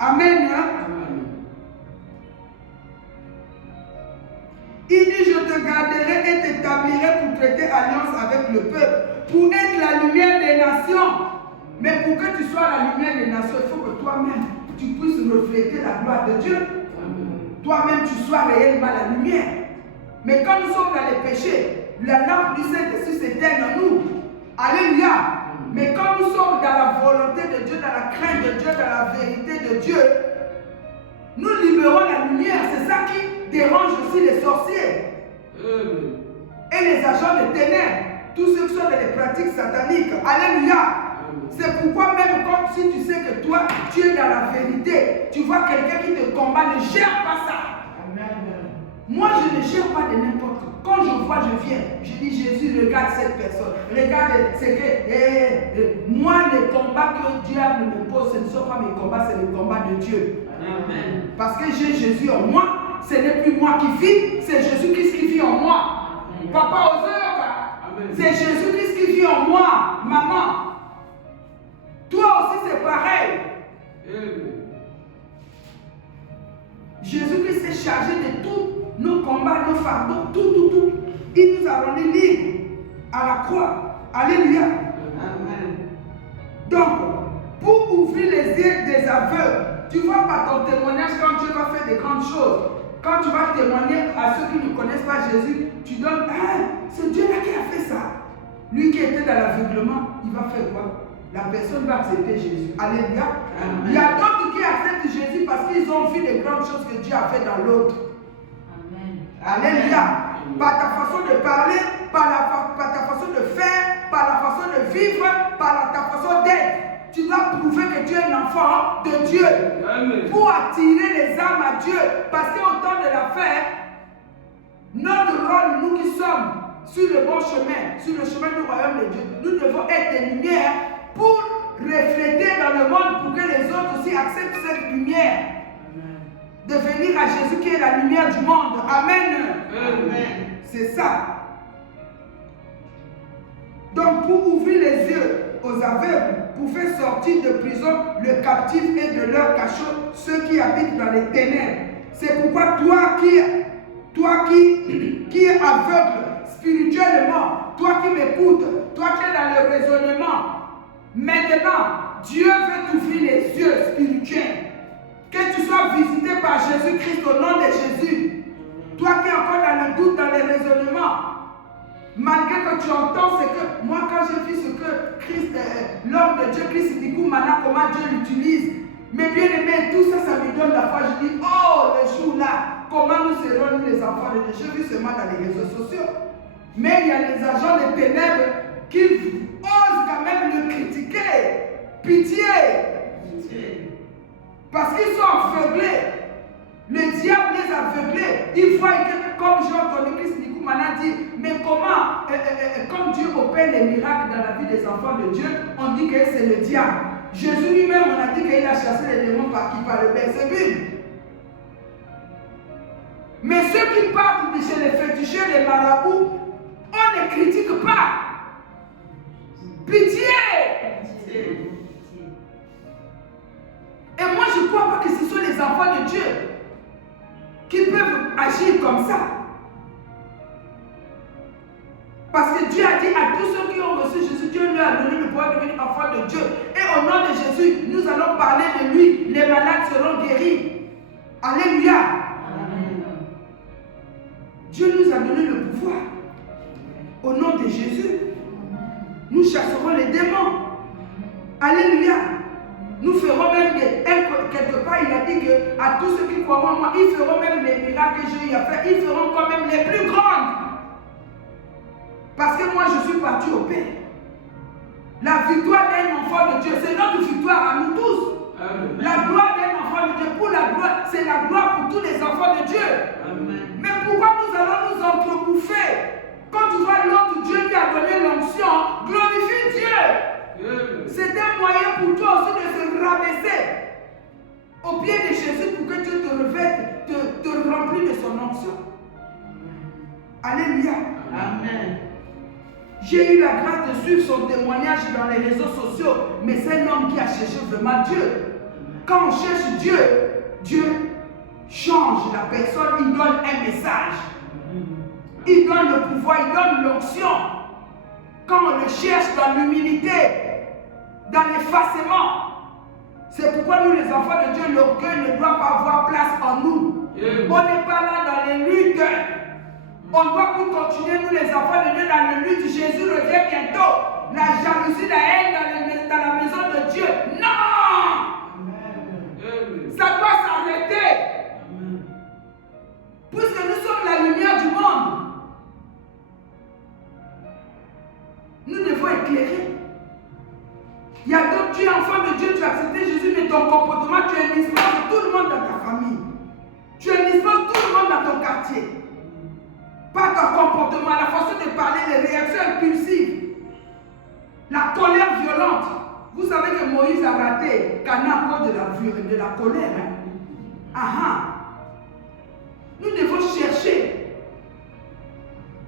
Amen. Amen. Il dit, je te garderai et t'établirai pour traiter alliance avec le peuple, pour être la lumière des nations. Mais pour que tu sois la lumière des nations, il faut que toi-même, tu puisses refléter la gloire de Dieu. Toi-même, tu sois réellement la lumière. Mais quand nous sommes dans les péchés, la lampe du Saint-Esprit s'éteint en nous. Alléluia. Mais quand nous sommes dans la volonté de Dieu, dans la crainte de Dieu, dans la vérité de Dieu, nous libérons la lumière. C'est ça qui dérange aussi les sorciers. Et les agents de ténèbres. Tous ceux qui sont dans les pratiques sataniques. Alléluia. C'est pourquoi même quand si tu sais que toi, tu es dans la vérité, tu vois quelqu'un qui te combat, ne gère pas ça. Amen. Moi, je ne gère pas de n'importe quoi. Quand je vois, je viens. Je dis, Jésus, regarde cette personne. Regarde ce que... moi, les combats que Dieu me pose, ce ne sont pas mes combats, c'est les combats de Dieu. Amen. Parce que j'ai Jésus en moi. Ce n'est plus moi qui vis, c'est Jésus-Christ qui vit en moi. Amen. Papa, c'est Jésus-Christ qui vit en moi. Maman. Toi aussi, c'est pareil. Jésus-Christ s'est chargé de tous nos combats, nos fardeaux, tout. Il nous a rendus libres à la croix. Alléluia. Amen. Donc, pour ouvrir les yeux des aveugles, tu vois par ton témoignage quand Dieu va faire des grandes choses. Quand tu vas témoigner à ceux qui ne connaissent pas Jésus, tu donnes, c'est Dieu là qui a fait ça. Lui qui était dans l'aveuglement, il va faire quoi? La personne va accepter Jésus. Alléluia. Amen. Il y a d'autres qui acceptent Jésus parce qu'ils ont vu les grandes choses que Dieu a fait dans l'autre. Alléluia. Amen. Par ta façon de parler, par ta façon de faire, par la façon de vivre, par ta façon d'être, tu dois prouver que tu es un enfant de Dieu. Amen. Pour attirer les âmes à Dieu. Parce qu'au temps de la fête, notre rôle, nous qui sommes sur le bon chemin, sur le chemin du royaume de Dieu, nous devons être des lumières pour refléter dans le monde, pour que les autres aussi acceptent cette lumière. Amen. De venir à Jésus qui est la lumière du monde. Amen. Amen. C'est ça. Donc pour ouvrir les yeux aux aveugles, pour faire sortir de prison le captif et de leur cachot ceux qui habitent dans les ténèbres. C'est pourquoi toi qui es aveugle spirituellement, toi qui m'écoutes, toi qui es dans le raisonnement, maintenant, Dieu veut t'ouvrir les yeux spirituels. Que tu sois visité par Jésus-Christ au nom de Jésus. Toi qui es encore dans le doute, dans les raisonnements, malgré que tu entends ce que... Moi, quand j'ai vu ce que Christ, l'homme de Dieu, Christ dit, comment Dieu l'utilise. Mais bien aimé, tout ça, ça me donne la foi. Je dis, oh, le jour-là, comment nous serons les enfants de Dieu. J'ai vu seulement dans les réseaux sociaux. Mais il y a les agents des ténèbres qui osent quand même le critiquer. Pitié. Parce qu'ils sont aveuglés. Le diable les a aveuglés. Ils voient que comme j'ai entendu Christ Nikoumana dit, mais comment, comme Dieu opère les miracles dans la vie des enfants de Dieu, on dit que c'est le diable. Jésus lui-même, on a dit qu'il a chassé les démons par qui? Par le Belzébul. Mais ceux qui partent de chez les féticheurs, les marabouts, on ne critique pas. Pitié! Et moi, je ne crois pas que ce sont les enfants de Dieu qui peuvent agir comme ça. Parce que Dieu a dit à tous ceux qui ont reçu Jésus, Dieu lui a donné le pouvoir de devenir enfant de Dieu. Et au nom de Jésus, nous allons parler de lui. Les malades seront guéris. Alléluia. Amen. Dieu nous a donné le pouvoir. Au nom de Jésus, nous chasserons les démons. Alléluia. Nous ferons même quelque part, il a dit que à tous ceux qui croiront en moi, ils feront même les miracles que j'ai eu à faire, ils feront quand même les plus grandes. Parce que moi, je suis parti au Père. La victoire d'un enfant de Dieu, c'est notre victoire à nous tous. Amen. La gloire d'un enfant de Dieu, pour la gloire, c'est la gloire pour tous les enfants de Dieu. Amen. Mais pourquoi nous allons nous entrebouffer? Quand tu vois l'autre, Dieu lui a donné l'onction, glorifie Dieu. C'est un moyen pour toi aussi de se rabaisser au pied de Jésus pour que Dieu te revête, te remplit de son onction. Alléluia. Amen. J'ai eu la grâce de suivre son témoignage dans les réseaux sociaux, mais c'est un homme qui a cherché vraiment Dieu. Quand on cherche Dieu, Dieu change la personne, il donne un message. Il donne le pouvoir, il donne l'onction. Quand on le cherche dans l'humilité, dans l'effacement, c'est pourquoi nous les enfants de Dieu, l'orgueil ne doit pas avoir place en nous. On n'est pas là dans les luttes. On ne doit plus continuer, nous les enfants de Dieu, dans les luttes. Jésus revient bientôt. La jalousie, la haine dans la maison de Dieu. Non! Amen. Ça doit s'arrêter. Puisque nous sommes la lumière du monde, nous devons éclairer. Il y a d'autres, tu es enfant de Dieu, tu as accepté Jésus, mais ton comportement, tu indispenses tout le monde dans ta famille. Tu indispenses tout le monde dans ton quartier. Pas ton comportement, la façon de parler, les réactions impulsives, la colère violente. Vous savez que Moïse a raté Canaan à cause de la colère. Nous devons chercher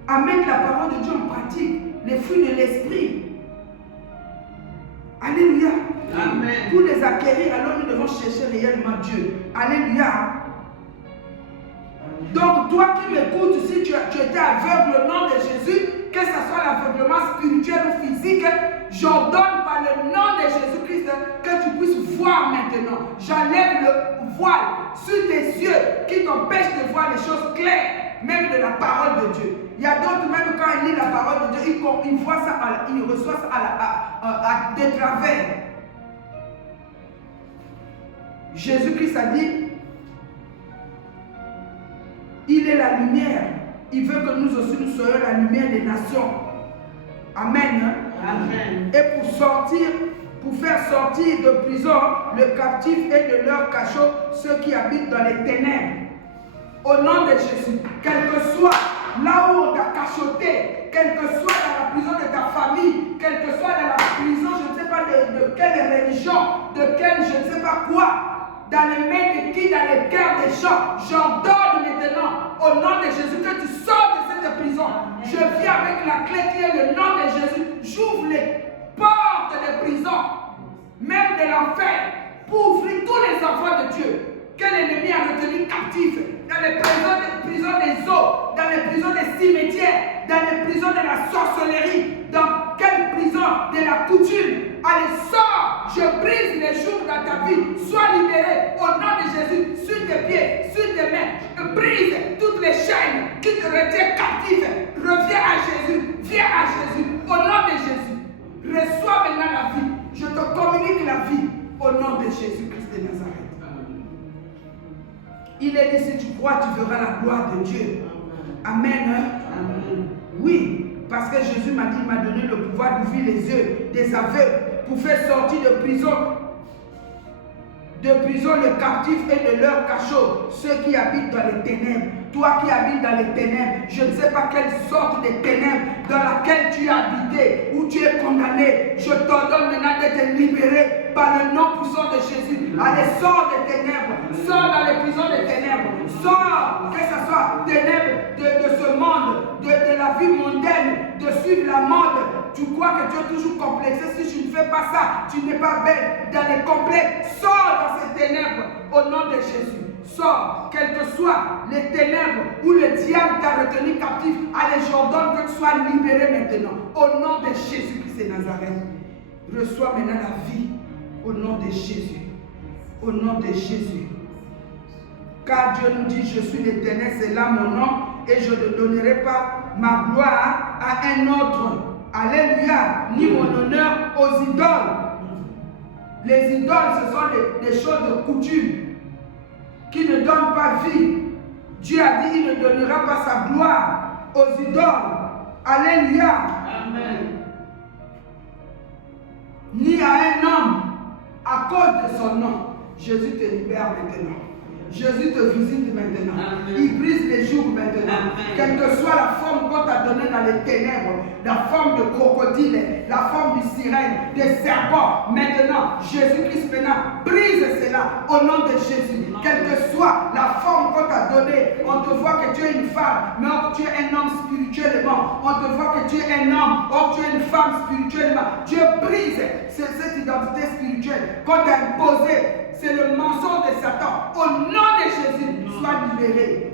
à mettre la parole de Dieu en pratique, les fruits de l'esprit. Alléluia. Amen. Pour les acquérir, alors nous devons chercher réellement Dieu. Alléluia. Donc, toi qui m'écoutes, si tu étais aveugle au nom de Jésus, que ce soit l'aveuglement spirituel ou physique, j'ordonne par le nom de Jésus-Christ que tu puisses voir maintenant. J'enlève le voile sur tes yeux qui t'empêchent de voir les choses claires, même de la parole de Dieu. Il y a d'autres, même quand ils lisent la parole de Dieu, ils voient ça, ils reçoivent ça de travers. Jésus-Christ a dit, il est la lumière. Il veut que nous aussi nous soyons la lumière des nations. Amen. Amen. Et pour faire sortir de prison le captif et de leur cachot ceux qui habitent dans les ténèbres. Au nom de Jésus, quel que soit là où on t'a cachoté, quel que soit dans la prison de ta famille, quel que soit dans la prison, je ne sais pas de quelle religion, de quel je ne sais pas quoi, dans les mains de qui, dans les cœurs des gens, j'ordonne maintenant, au nom de Jésus, que tu sors de cette prison. Amen. Je viens avec la clé qui est le nom de Jésus. J'ouvre les portes des prisons, même de l'enfer, pour ouvrir tous les enfants de Dieu que l'ennemi a retenus captifs, dans les prisons des eaux, dans les prisons des cimetières, dans les prisons de la sorcellerie, dans quelle prison de la coutume. Allez, sors, je brise les jours dans ta vie, sois libéré au nom de Jésus, sur tes pieds, sur tes mains, je brise toutes les chaînes qui te retiennent captif. Reviens à Jésus, viens à Jésus, au nom de Jésus, reçois maintenant la vie, je te communique la vie, au nom de Jésus-Christ de Nazareth. Il est dit, si tu crois, tu verras la gloire de Dieu. Amen. Amen. Oui, parce que Jésus m'a dit, il m'a donné le pouvoir d'ouvrir les yeux des aveugles pour faire sortir de prison de prison les captifs et de leurs cachots, ceux qui habitent dans les ténèbres. Toi qui habites dans les ténèbres, je ne sais pas quelle sorte de ténèbres dans laquelle tu as habité, où tu es condamné. Je t'ordonne maintenant d'être libéré par le nom puissant de Jésus. Allez, sors des ténèbres, sors dans les prisons des ténèbres, sors, que ce soit ténèbres de ce monde, de la vie mondaine, de suivre la mode. Tu crois que tu es toujours complexé. Si tu ne fais pas ça, tu n'es pas belle. Dans les complexes, sors dans ces ténèbres au nom de Jésus. Sors, quelles que soient les ténèbres où le diable t'a retenu captif. Allez, j'ordonne que tu sois libéré maintenant. Au nom de Jésus-Christ de Nazareth. Reçois maintenant la vie. Au nom de Jésus. Au nom de Jésus. Car Dieu nous dit, je suis l'Éternel, c'est là mon nom, et je ne donnerai pas ma gloire à un autre. Alléluia, ni mon honneur aux idoles. Les idoles, ce sont des choses de coutume qui ne donnent pas vie. Dieu a dit, il ne donnera pas sa gloire aux idoles. Alléluia. Amen. Ni à un homme, à cause de son nom. Jésus te libère maintenant. Jésus te visite maintenant. Amen. Il brise les jours maintenant. Amen. Quelle que soit la forme qu'on t'a donnée dans les ténèbres, la forme de crocodile, la forme du sirène, des serpents, maintenant, Jésus-Christ maintenant, brise cela au nom de Jésus. Quelle que soit la forme qu'on t'a donnée, on te voit que tu es une femme, mais tu es un homme spirituellement. On te voit que tu es un homme, or tu es une femme spirituellement. Dieu brise cette identité spirituelle qu'on t'a imposée. C'est le mensonge de Satan. Au nom de Jésus, sois libéré.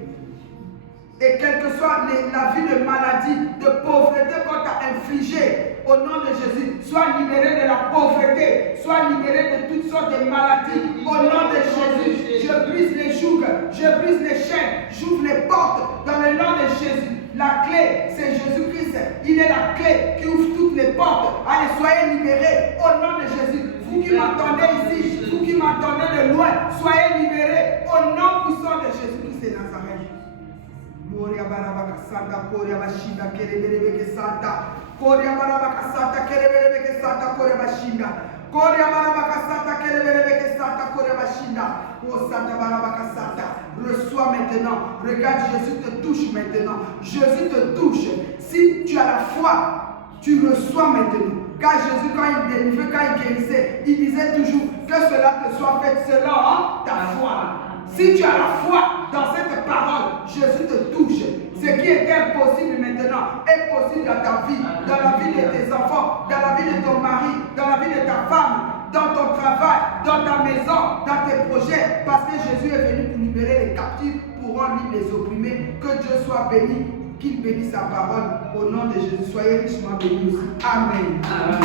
Et quelle que soit la vie de maladie, de pauvreté qu'on t'a infligée, au nom de Jésus, sois libéré de la pauvreté, sois libéré de toutes sortes de maladies. Au nom de Jésus, je brise les jougs, je brise les chaînes, j'ouvre les portes dans le nom de Jésus. La clé, c'est Jésus-Christ. Il est la clé qui ouvre toutes les portes. Allez, soyez libérés au nom de Jésus. Vous qui m'entendez ici, vous qui m'entendez de loin, soyez libérés au nom puissant de Jésus-Christ de Nazareth. Gloria barabaka santa, koria bashinda, kerebelebeke santa, koria barabaka santa, kerebelebeke santa, koria bashinda, koria barabaka santa, kerebelebeke santa, koria bashinda. Oh santa barabaka santa, reçois maintenant. Regarde, Jésus te touche maintenant. Jésus te touche. Si tu as la foi, tu reçois maintenant. Car Jésus, quand il délivrait, quand il guérissait, il disait toujours que cela te soit fait selon ta foi. Si tu as la foi dans cette parole, Jésus te touche. Ce qui est impossible maintenant est possible dans ta vie, dans la vie de tes enfants, dans la vie de ton mari, dans la vie de ta femme, dans ton travail, dans ta maison, dans tes projets. Parce que Jésus est venu pour libérer les captifs, pour rendre libres les opprimés. Que Dieu soit béni. Qu'il bénisse sa parole au nom de Jésus. Soyez richement bénis aussi. Amen. Amen.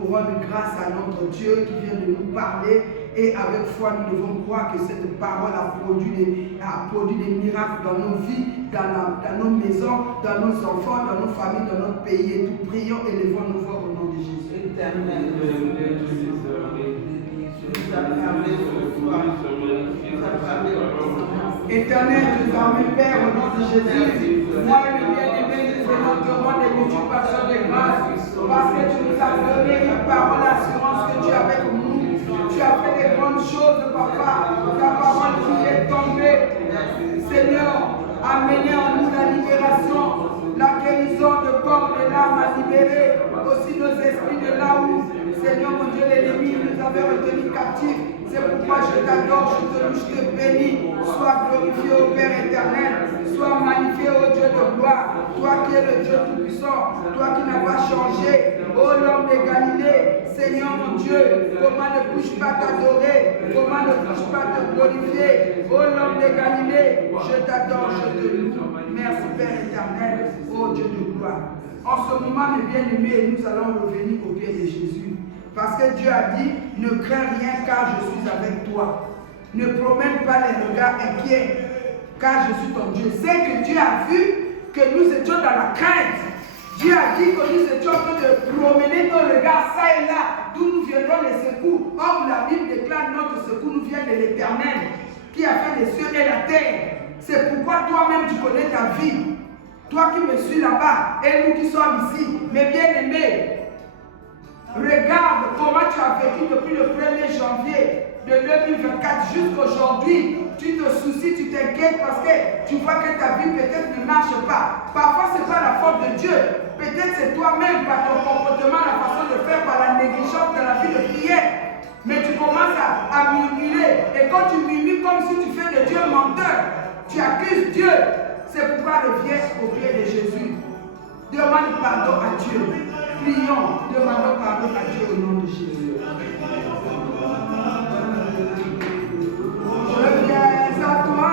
Pour rendre grâce à notre Dieu qui vient de nous parler, et avec foi nous devons croire que cette parole a produit des miracles dans nos vies, dans nos maisons, dans nos enfants, dans nos familles, dans notre pays, et nous prions et élevons nos voix au nom de Jésus. Éternel, Éternel, désormais, Père, au nom de Jésus, moi et le bien-aimé, nous venons te rendre les multiples actions de grâce, parce que tu nous as donné une parole d'assurance que tu es avec nous. Tu as fait des grandes choses, Papa. Ta parole qui est tombée, Seigneur, a mené en nous la libération, la guérison de corps, de l'âme à libérer, aussi nos esprits de là où, Seigneur mon Dieu, l'ennemi nous avait retenus captifs. C'est pourquoi je t'adore, je te loue, je te bénis. Sois glorifié au Père éternel, sois magnifié au Dieu de gloire. Toi qui es le Dieu tout-puissant, toi qui n'as pas changé. Ô l'homme de Galilée, Seigneur mon Dieu, comment ne puis-je pas t'adorer? Comment ne puis-je pas te glorifier? Ô l'homme de Galilée, je t'adore, je te loue. Merci Père éternel, ô Dieu de gloire. En ce moment, mes bien-aimés, nous allons revenir au pied de Jésus. Parce que Dieu a dit, ne crains rien car je suis avec toi. Ne promène pas les regards inquiets car je suis ton Dieu. C'est que Dieu a vu que nous étions dans la crainte. Dieu a dit que nous étions en train de promener nos regards ça et là, d'où nous viendront les secours. Or, la Bible déclare notre secours nous vient de l'Éternel, qui a fait les cieux et la terre. C'est pourquoi toi-même tu connais ta vie. Toi qui me suis là-bas et nous qui sommes ici, mes bien-aimés, regarde comment tu as vécu depuis le 1er janvier de 2024 jusqu'aujourd'hui. Tu te soucies, tu t'inquiètes parce que tu vois que ta vie peut-être ne marche pas. Parfois, ce n'est pas la faute de Dieu. Peut-être c'est toi-même par ton comportement, la façon de faire, par la négligence de la vie de prière. Mais tu commences à murmurer. Et quand tu murmures comme si tu fais de Dieu menteur, tu accuses Dieu. C'est pourquoi reviens au pied de Jésus. Demande pardon à Dieu. Prions, demandons pardon à Dieu au nom de Jésus. Je viens à toi,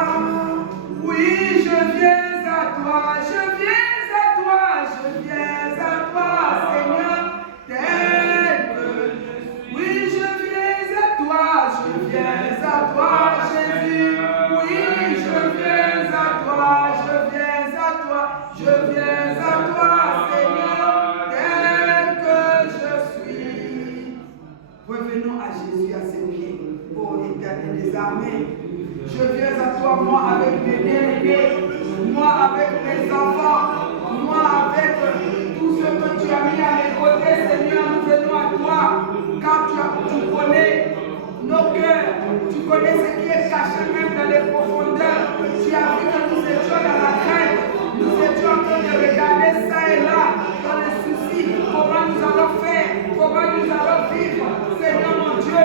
oui, je viens à toi, je viens à toi, je viens à toi, Seigneur, tel que oui, je viens à toi, je viens à toi, Jésus, oui, je viens à toi, je viens à toi, je viens à toi, Seigneur, tel que je suis. Revenons à Jésus à ses pieds. Oh Éternel des armées, je viens à toi, moi avec mes bien-aimés, moi avec mes enfants, moi avec tout ce que tu as mis à mes côtés, Seigneur, nous venons à toi, car tu connais nos cœurs, tu connais ce qui est caché même dans les profondeurs. Tu as vu que nous étions dans la crainte, nous étions en train de regarder ça et là, dans les soucis, comment nous allons faire, comment nous allons vivre. Seigneur mon Dieu,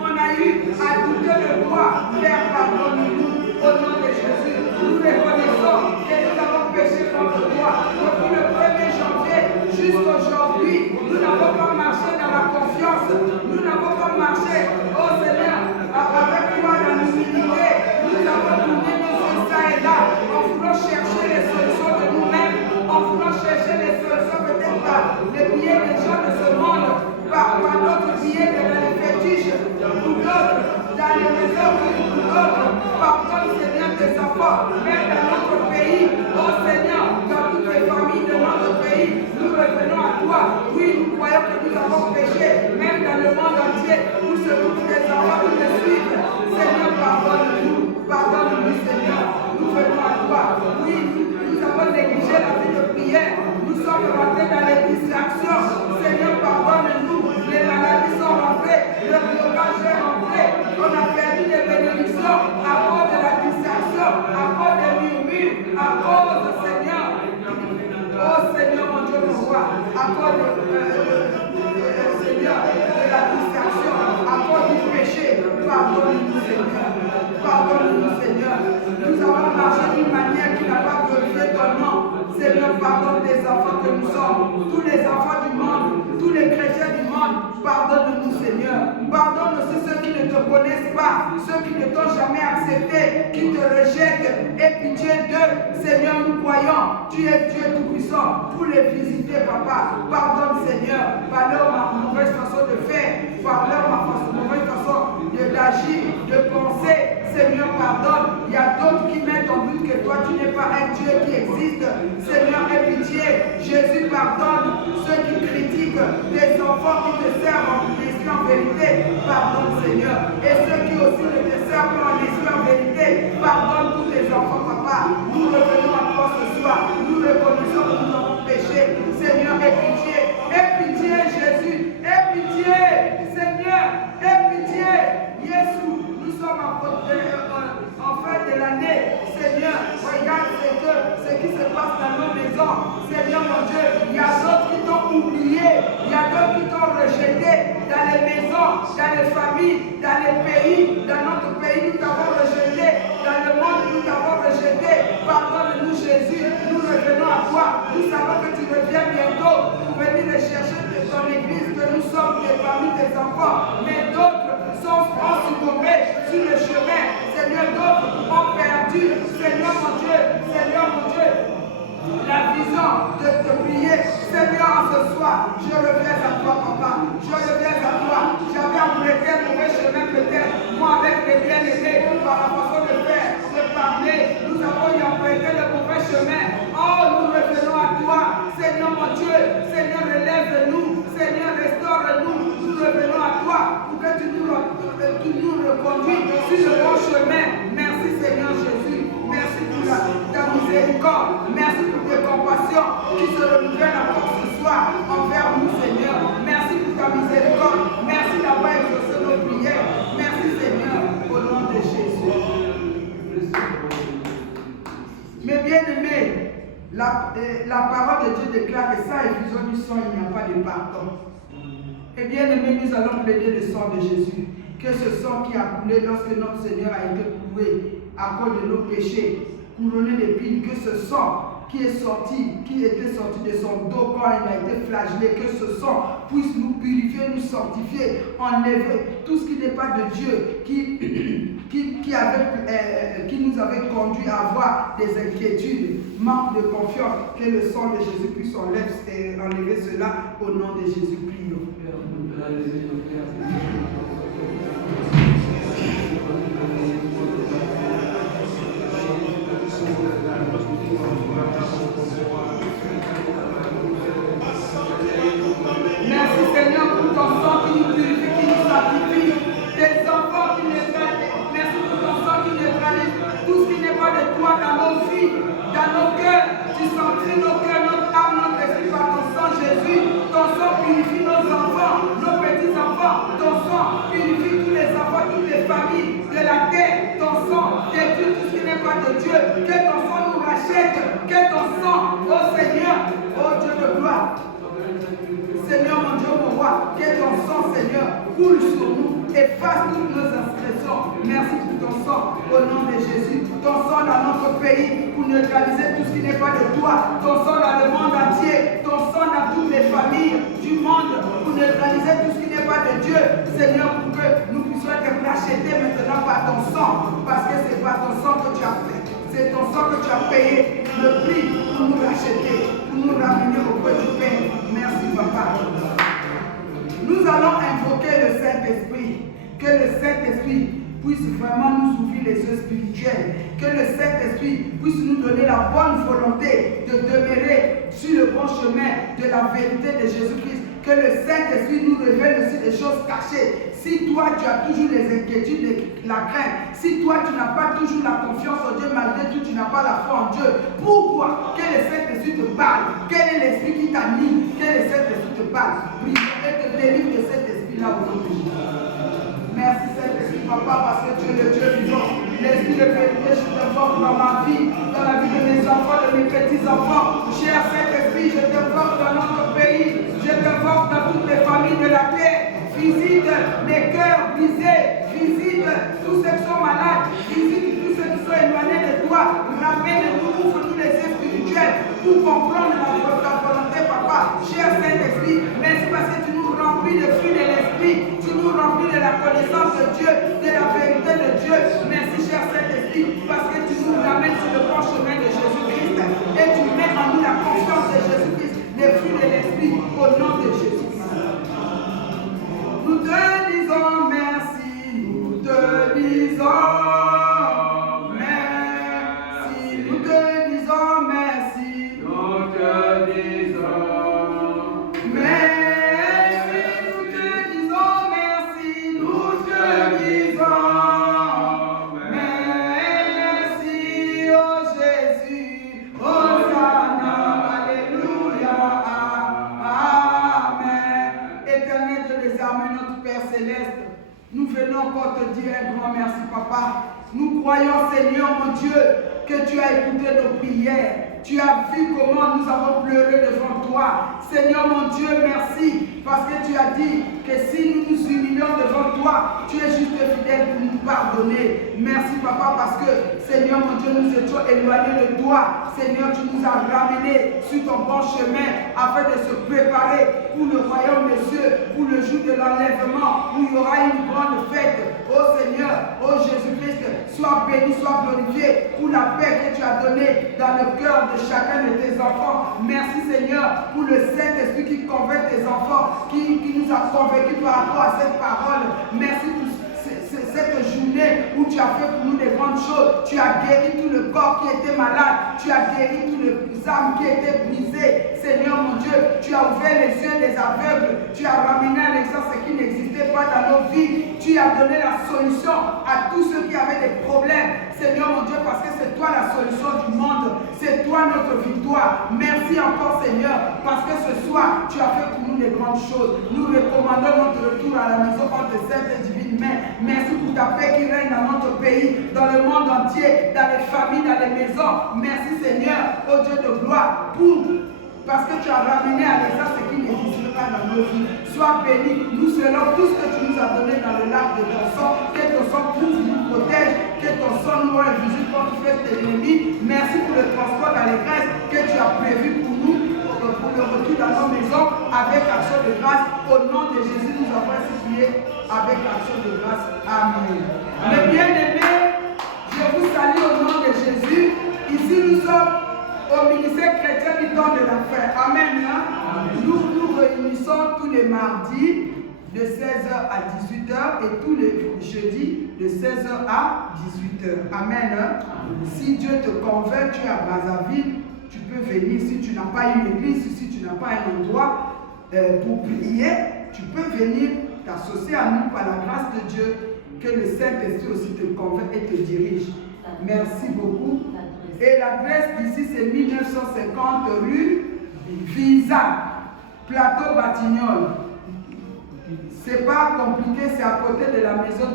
on a eu à douter de toi. Père, pardonne-nous au nom de Jésus. Nous reconnaissons que nous avons péché contre toi. Depuis le 1er janvier jusqu'aujourd'hui, nous n'avons pas marché dans la confiance. Nous n'avons pas marché, oh Seigneur, avec toi dans l'humilité. Nous avons tourné nos yeux ça et là, en voulant chercher les solutions de nous-mêmes, en voulant chercher les solutions peut-être par les billets des gens de ce monde, par d'autres billets de la fétiche, ou d'autres dans les maisons, ou d'autres, pardonne Seigneur tes enfants, même dans notre pays, oh Seigneur, dans toutes les familles de notre pays, nous revenons à toi. Oui, nous croyons que nous avons péché, même dans le monde entier, où se trouvent tes enfants qui te suivent. Seigneur, pardonne-nous, pardonne-nous Seigneur, nous venons à toi. Oui, nous avons négligé la vie de prière, nous sommes rentrés dans les distractions. Seigneur, pardonne-nous, les maladies sont rentrées, le blocage est rentré, on a perdu des bénédictions à cause de la distraction, à cause des murmures, à cause, Seigneur, oh Seigneur mon Dieu, mon roi, à cause Seigneur, de la distraction, à cause du péché. Pardonne-nous Seigneur, pardonne-nous Seigneur. Nous avons marché d'une manière qui n'a pas glorifié ton nom. Seigneur, pardonne les enfants que nous sommes, tous les enfants du monde, tous les chrétiens du monde. Pardonne-nous Seigneur. Pardonne aussi ceux qui ne te connaissent pas, ceux qui ne t'ont jamais accepté, qui te rejettent. Aie pitié d'eux. Seigneur, nous croyons, tu es Dieu tout-puissant. Pour les visiter, Papa. Pardonne Seigneur, par leur mauvaise façon de faire, par leur mauvaise façon d'agir, de penser. Seigneur, pardonne. Il y a d'autres qui mettent en doute que toi, tu n'es pas un Dieu qui existe. Seigneur, aie pitié. Jésus, pardonne ceux qui critiquent des enfants qui te servent en esprit en vérité. Pardonne, Seigneur. Et ceux qui aussi ne te servent pas en esprit en vérité. Pardonne enfants, papa. Nous revenons à toi ce soir. Nous reconnaissons que nous avons péché. Seigneur, aie pitié. Aie pitié, Jésus. Aie pitié, Seigneur. Aie pitié. Jésus, nous sommes en fin de l'année. Seigneur, regarde ce qui se passe dans nos maisons. Seigneur, mon Dieu, il y a d'autres qui t'ont oublié. Il y a d'autres qui t'ont rejeté dans les maisons, dans les familles, dans les pays. Dans notre pays, nous t'avons rejeté. Dans le monde, nous t'avons rejeté. Pardonne-nous, Jésus. Nous revenons à toi. Nous savons que tu reviens bientôt pour venir les chercher de ton église, que nous sommes parmi tes enfants. Mais d'autres ont succombé sur le chemin. Seigneur, d'autres ont perdu. Seigneur, mon Dieu. Seigneur, mon Dieu. La vision de te prier. Seigneur, ce soir, je reviens à toi, papa. Je reviens à toi. J'avais emprunté un mauvais chemin peut-être. Moi, avec les bien-aimés, par la façon de faire, de parler, nous avons emprunté le mauvais chemin. Oh, nous revenons à toi. Seigneur, mon Dieu. Seigneur, relève-nous. Seigneur, restaure-nous. Nous revenons à toi pour que tu nous reconduis sur le bon chemin. Merci, Seigneur Jésus. Merci pour ta miséricorde. Merci pour tes compassions qui se renouvellent encore ce soir envers nous, Seigneur. Merci pour ta miséricorde. Merci d'avoir exaucé nos prières. Merci, Seigneur, au nom de Jésus. Mes bien-aimés, la parole de Dieu déclare que sans effusion du sang, il n'y a pas de pardon. Et bien aimés, nous allons plaider le sang de Jésus. Que ce sang qui a coulé lorsque notre Seigneur a été cloué à cause de nos péchés, couronné d'épines, que ce sang qui était sorti de son dos quand il a été flagellé, que ce sang puisse nous purifier, nous sanctifier, enlever tout ce qui n'est pas de Dieu, qui nous avait conduit à avoir des inquiétudes, manque de confiance. Que le sang de Jésus puisse enlever cela au nom de Jésus. Prions. Merci Seigneur pour ton sang qui nous purifie, qui nous sanctifie. Tes enfants qui neutralisent. Merci pour ton sang qui neutralise tout ce qui n'est pas de toi dans nos vies, dans nos cœurs. Tu sanctifies nos cœurs, notre âme, notre esprit par ton sang Jésus. Ton sang purifie nos enfants, nos petits-enfants. Ton sang purifie tous les enfants, toutes les familles de la terre. Ton sang détruit tout ce qui n'est pas de Dieu. Que ton sang nous rachète. Que ton sang, oh Seigneur, oh Dieu de gloire. Seigneur, mon Dieu, mon roi, que ton sang, Seigneur, coule sur nous, efface toutes nos transgressions. Merci pour ton sang, au nom de Jésus. Ton sang dans notre pays, pour neutraliser tout ce qui n'est pas de toi. Ton sang dans le monde entier. Ton sang dans toutes les familles du monde, pour neutraliser tout ce qui n'est pas de Dieu. Seigneur, pour que nous puissions être rachetés maintenant par ton sang. Parce que c'est par ton sang que tu as fait. C'est ton sang que tu as payé le prix pour nous racheter, pour nous ramener auprès du Père. Merci, Papa. Nous allons invoquer le Saint-Esprit. Que le Saint-Esprit puisse vraiment nous ouvrir les yeux spirituels. Que le Saint-Esprit puisse nous donner la bonne volonté de demeurer sur le bon chemin de la vérité de Jésus-Christ. Que le Saint-Esprit nous révèle aussi des choses cachées. Si toi tu as toujours les inquiétudes, la crainte, si toi tu n'as pas toujours la confiance en Dieu, malgré tout tu n'as pas la foi en Dieu, pourquoi? Que le Saint-Esprit te parle. Quel est l'esprit qui t'anime? Que le Saint-Esprit te parle. Prie et te délivre de cet esprit-là au nom de Jésus. Merci Saint-Esprit, Papa, parce que tu es le Dieu vivant. L'esprit de vérité, je t'invoque dans ma vie, dans la vie de mes enfants, de mes petits-enfants. Cher Saint-Esprit, je t'invoque dans notre pays, je t'invoque dans toutes les familles de la terre. Visite les cœurs brisés, visite tous ceux qui sont malades, visite tous ceux qui sont éloignés de toi. Ramène-nous, ouvre-nous les yeux spirituels pour comprendre ta volonté, Papa. Cher Saint-Esprit, merci parce que tu nous remplis de fruits de l'Esprit, tu nous remplis de la connaissance de Dieu, de la vérité de Dieu. Merci, cher Saint-Esprit, parce que tu nous ramènes sur le bon chemin de Jésus-Christ et tu mets en nous la confiance de Jésus-Christ, les fruits de l'Esprit, au nom de Jésus. Nous te disons merci, nous te disons merci, nous te disons merci, nous te disons merci, nous te disons merci, nous te disons merci, dire un grand merci, papa. Nous croyons, Seigneur, mon Dieu, que tu as écouté nos prières. Tu as vu comment nous avons pleuré devant toi. Seigneur, mon Dieu, merci. Parce que tu as dit que si nous nous humilions devant toi, tu es juste fidèle pour nous pardonner. Merci, papa, parce que, Seigneur, mon Dieu, nous étions éloignés de toi. Seigneur, tu nous as ramenés sur ton bon chemin afin de se préparer pour le royaume des cieux, pour le jour de l'enlèvement, où il y aura une grande fête. Oh Seigneur, oh Jésus-Christ, sois béni, sois glorifié pour la paix que tu as donnée dans le cœur de chacun de tes enfants. Merci Seigneur pour le Saint-Esprit qui convainc tes enfants, qui nous a convaincus par rapport à cette parole. Merci pour cette journée où tu as fait pour nous des grandes choses. Tu as guéri tout le corps qui était malade. Tu as guéri tous les âmes qui étaient brisées. Seigneur mon Dieu, tu as ouvert les yeux des aveugles. Tu as ramené à l'existence ce qui n'existait pas dans nos vies. Tu as donné la solution à tous ceux qui avaient des problèmes. Seigneur mon Dieu, parce que c'est toi la solution du monde. C'est toi notre victoire. Merci encore Seigneur, parce que ce soir, tu as fait pour nous des grandes choses. Nous recommandons notre retour à la maison entre tes saintes et divines mains. Merci pour ta paix qui règne dans notre pays, dans le monde entier, dans les familles, dans les maisons. Merci Seigneur, ô Dieu de gloire, parce que tu as ramené à l'existence ce qui n'existe pas dans nos vies. Sois béni, nous selon tout ce que tu nous as donné dans le lac de ton sang, que ton sang couvre, nous protège, que ton sang nous rend visible contre tes ennemis. Merci pour le transport dans les grâces que tu as prévu pour nous, pour le retour dans nos maisons, avec action de grâce. Au nom de Jésus, nous avons ainsi prié avec action de grâce. Amen. Mes bien-aimés, je vous salue au nom de Jésus. Ici, nous sommes au ministère chrétien du temps de la fin. Amen. Nous nous réunissons tous les mardis de 16h à 18h et tous les jeudis de 16h à 18h. Amen. Si Dieu te convainc, tu es à Brazzaville, tu peux venir. Si tu n'as pas une église, si tu n'as pas un endroit pour prier, tu peux venir t'associer à nous par la grâce de Dieu. Que le Saint-Esprit aussi te convainc et te dirige. Merci beaucoup. Et l'adresse d'ici, c'est 1950 rue Visa, Plateau Batignolles. C'est pas compliqué, c'est à côté de la maison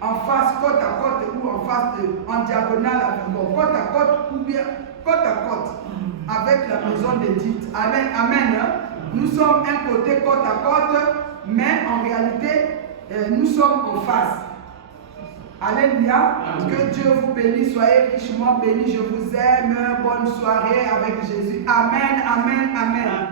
en face, côte à côte, ou en face, en diagonale, côte à côte, ou bien côte à côte, avec la maison d'Edith. Amen, amen. Nous sommes un côté côte à côte, mais en réalité, nous sommes en face. Alléluia. Que Dieu vous bénisse. Soyez richement bénis. Je vous aime. Bonne soirée avec Jésus. Amen, amen, amen.